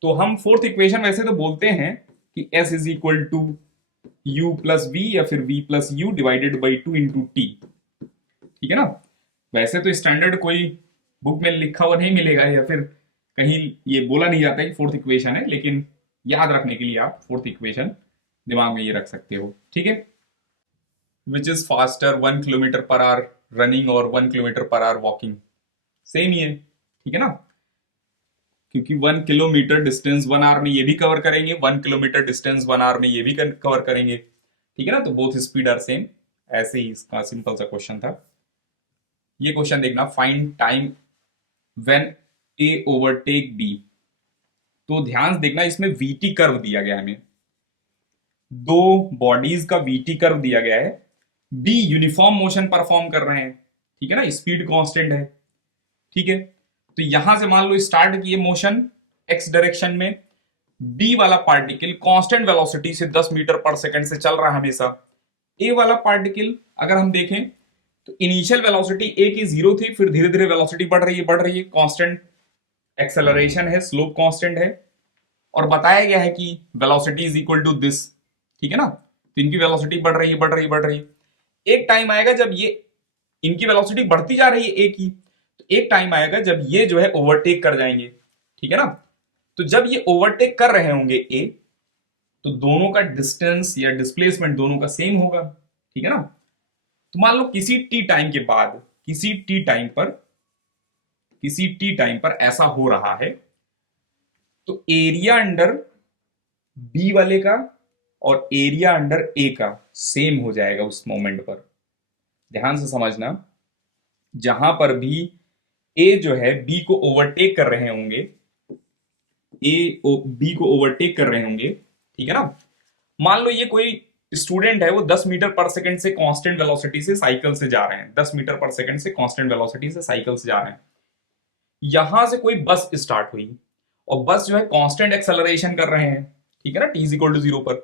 तो हम फोर्थ इक्वेशन वैसे तो बोलते हैं कि S is equal to you plus v या फिर v plus you divided by 2 into t, ठीक है ना। वैसे तो स्टैंडर्ड कोई बुक में लिखा हुआ नहीं मिलेगा या फिर कहीं ये बोला नहीं जाता कि फोर्थ इक्वेशन है, लेकिन याद रखने के लिए आप फोर्थ इक्वेशन दिमाग में ये रख सकते हो, ठीक है। Which is faster 1 kilometre per hour running और 1 kilometre per hour walking, same ही है, ठीक है ना, क्योंकि 1 किलोमीटर डिस्टेंस 1 आवर में ये भी कवर करेंगे, 1 किलोमीटर डिस्टेंस 1 आवर में ये भी कवर करेंगे, ठीक है ना। तो बोथ स्पीड आर सेम, ऐसे ही इसका सिंपल सा क्वेश्चन था। ये क्वेश्चन देखना, find time when A overtake B. तो ध्यान से देखना, इसमें वीटी कर्व दिया गया है हमें, दो बॉडीज का वीटी कर्व दिया गया है, बी यूनिफॉर्म मोशन परफॉर्म कर रहे हैं, ठीक है ना, स्पीड कांस्टेंट है, ठीक है। तो यहां से मान लो स्टार्ट किए मोशन एक्स डायरेक्शन में, बी वाला पार्टिकल कांस्टेंट वेलोसिटी से 10 मीटर पर सेकंड से चल रहा है हमेशा। ए वाला पार्टिकल अगर हम देखें तो इनिशियल वेलोसिटी ए की 0 थी, फिर धीरे धीरे वेलोसिटी बढ़ रही है, कांस्टेंट एक्सेलरेशन है, स्लोप कांस्टेंट है, और बताया गया है कि velocity is equal to this, ठीक है ना। तो इनकी वेलोसिटी बढ़ रही है। एक टाइम आएगा जब ये इनकी वेलोसिटी बढ़ती जा रही है ए की, तो एक टाइम आएगा जब ये जो है ओवरटेक कर जाएंगे, ठीक है ना। तो जब ये ओवरटेक कर रहे होंगे ए, तो दोनों का डिस्टेंस या डिस्प्लेसमेंट दोनों का सेम होगा, ठीक है ना। तो मान लो किसी टी टाइम के बाद किसी टी टाइम पर ऐसा हो रहा है, तो एरिया अंडर बी वाले का और एरिया अंडर ए का सेम हो जाएगा उस मोमेंट पर। ध्यान से समझना, जहां पर भी ए जो है बी को ओवरटेक कर रहे होंगे, बी को ओवरटेक कर रहे होंगे, ठीक है ना। मान लो ये कोई स्टूडेंट है, वो 10 मीटर पर सेकंड से कांस्टेंट वेलोसिटी से साइकिल से जा रहे हैं, 10 मीटर पर सेकंड से कांस्टेंट वेलोसिटी से साइकिल से जा रहे हैं। यहां से कोई बस स्टार्ट हुई और बस जो है कांस्टेंट एक्सेलरेशन कर रहे हैं, ठीक है ना, टी इज इक्वल टू 0 पर।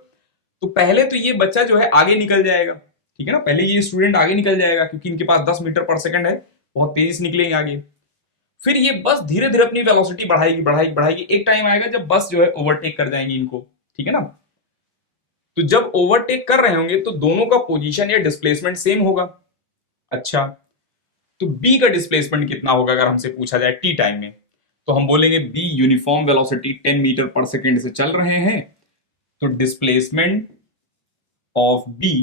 तो पहले तो ये बच्चा जो है आगे निकल जाएगा, ठीक है ना, पहले ये स्टूडेंट आगे निकल जाएगा क्योंकि इनके पास 10 मीटर पर सेकंड है, बहुत तेजी से निकलेंगे आगे। फिर ये बस धीरे धीरे अपनी वेलोसिटी बढ़ाएगी, एक टाइम आएगा जब बस जो है ओवरटेक कर जाएंगी इनको, ठीक है ना। तो जब ओवरटेक कर रहे होंगे तो दोनों का पोजीशन या डिस्प्लेसमेंट सेम होगा। अच्छा, तो बी का डिस्प्लेसमेंट कितना होगा अगर हमसे पूछा जाए टी टाइम में, तो हम बोलेंगे बी यूनिफॉर्म वेलोसिटी 10 मीटर पर सेकंड से चल रहे हैं, तो डिस्प्लेसमेंट ऑफ बी,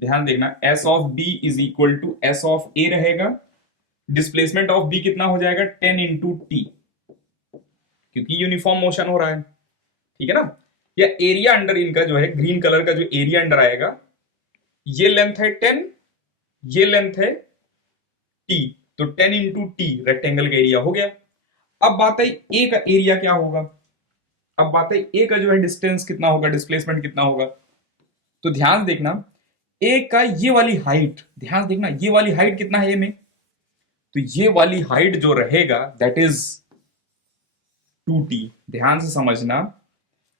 ध्यान देखना, S of B is equal to S of A रहेगा। डिस्प्लेसमेंट ऑफ बी कितना हो जाएगा, 10 इंटू टी, क्योंकि यूनिफॉर्म मोशन हो रहा है, ठीक है ना। या एरिया अंडर इनका जो है ग्रीन कलर का जो एरिया अंडर आएगा, ये लेंथ है 10, ये लेंथ है टी, तो 10 इंटू टी रेक्टेंगल का एरिया हो गया। अब बात है ए का एरिया क्या होगा, अब बात है ए का जो है डिस्टेंस कितना होगा, डिस्प्लेसमेंट कितना होगा। तो ध्यान देखना, ए का ये वाली हाइट, ध्यान देखना ये वाली हाइट कितना है ए में, तो ये वाली हाइट जो रहेगा दैट इज 2t। ध्यान से समझना,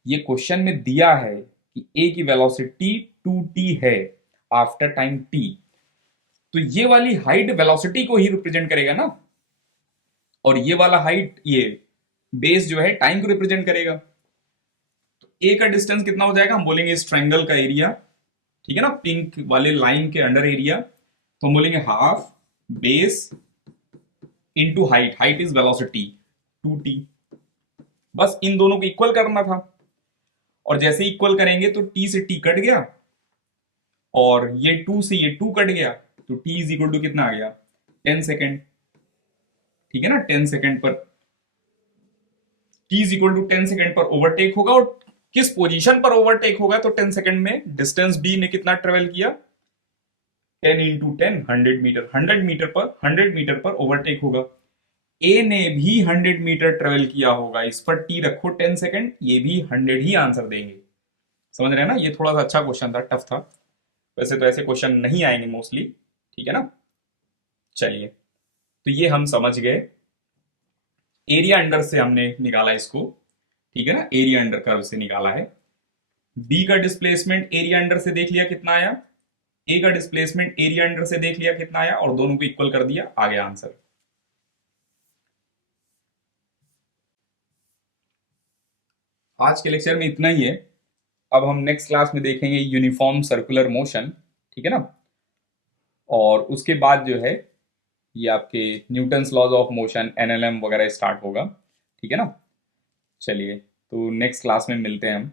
ये क्वेश्चन में दिया है कि ए की वेलोसिटी 2t है आफ्टर टाइम t, तो ये वाली हाइट वेलोसिटी को ही रिप्रेजेंट करेगा ना, और ये वाला हाइट, ये बेस जो है टाइम को रिप्रेजेंट करेगा। तो ए का डिस्टेंस कितना हो जाएगा, हम बोलेंगे इस ट्रायंगल का एरिया, ठीक है ना, पिंक वाले लाइन के अंडर एरिया, तो हम बोलेंगे half base into height, height is velocity 2t। बस इन दोनों को इक्वल करना था, और जैसे इक्वल करेंगे तो t से t कट गया, और ये 2 से ये 2 कट गया, तो t इज इक्वल टू कितना आ गया, 10 सेकेंड, ठीक है ना। 10 सेकेंड पर t is equal to 10 second पर ओवरटेक होगा, और किस पोजीशन पर ओवरटेक होगा, तो 10 सेकेंड में डिस्टेंस b ने कितना ट्रेवल किया, 10 इंटू 10 100 मीटर, 100 मीटर पर ओवरटेक होगा। ए ने भी 100 मीटर ट्रेवल किया होगा, इस पर टी रखो 10 सेकेंड, ये भी 100 ही आंसर देंगे। समझ रहे हैं ना, ये थोड़ा सा अच्छा क्वेश्चन था, टफ था, वैसे तो ऐसे क्वेश्चन नहीं आएंगे मोस्टली, ठीक है ना। चलिए, तो ये हम समझ गए, एरिया अंडर से हमने निकाला इसको, ठीक है ना, एरिया अंडर कर्व से निकाला है। बी का डिस्प्लेसमेंट एरिया अंडर से देख लिया कितना आया, ए का डिस्प्लेसमेंट एरिया अंडर से देख लिया कितना आया, और दोनों को इक्वल कर दिया, आ गया आंसर। आज के लेक्चर में इतना ही है। अब हम नेक्स्ट क्लास में देखेंगे यूनिफॉर्म सर्कुलर मोशन, ठीक है ना, और उसके बाद जो है ये आपके Newton's laws of motion, NLM वगैरह स्टार्ट होगा, ठीक है ना। चलिए, तो नेक्स्ट क्लास में मिलते हैं हम।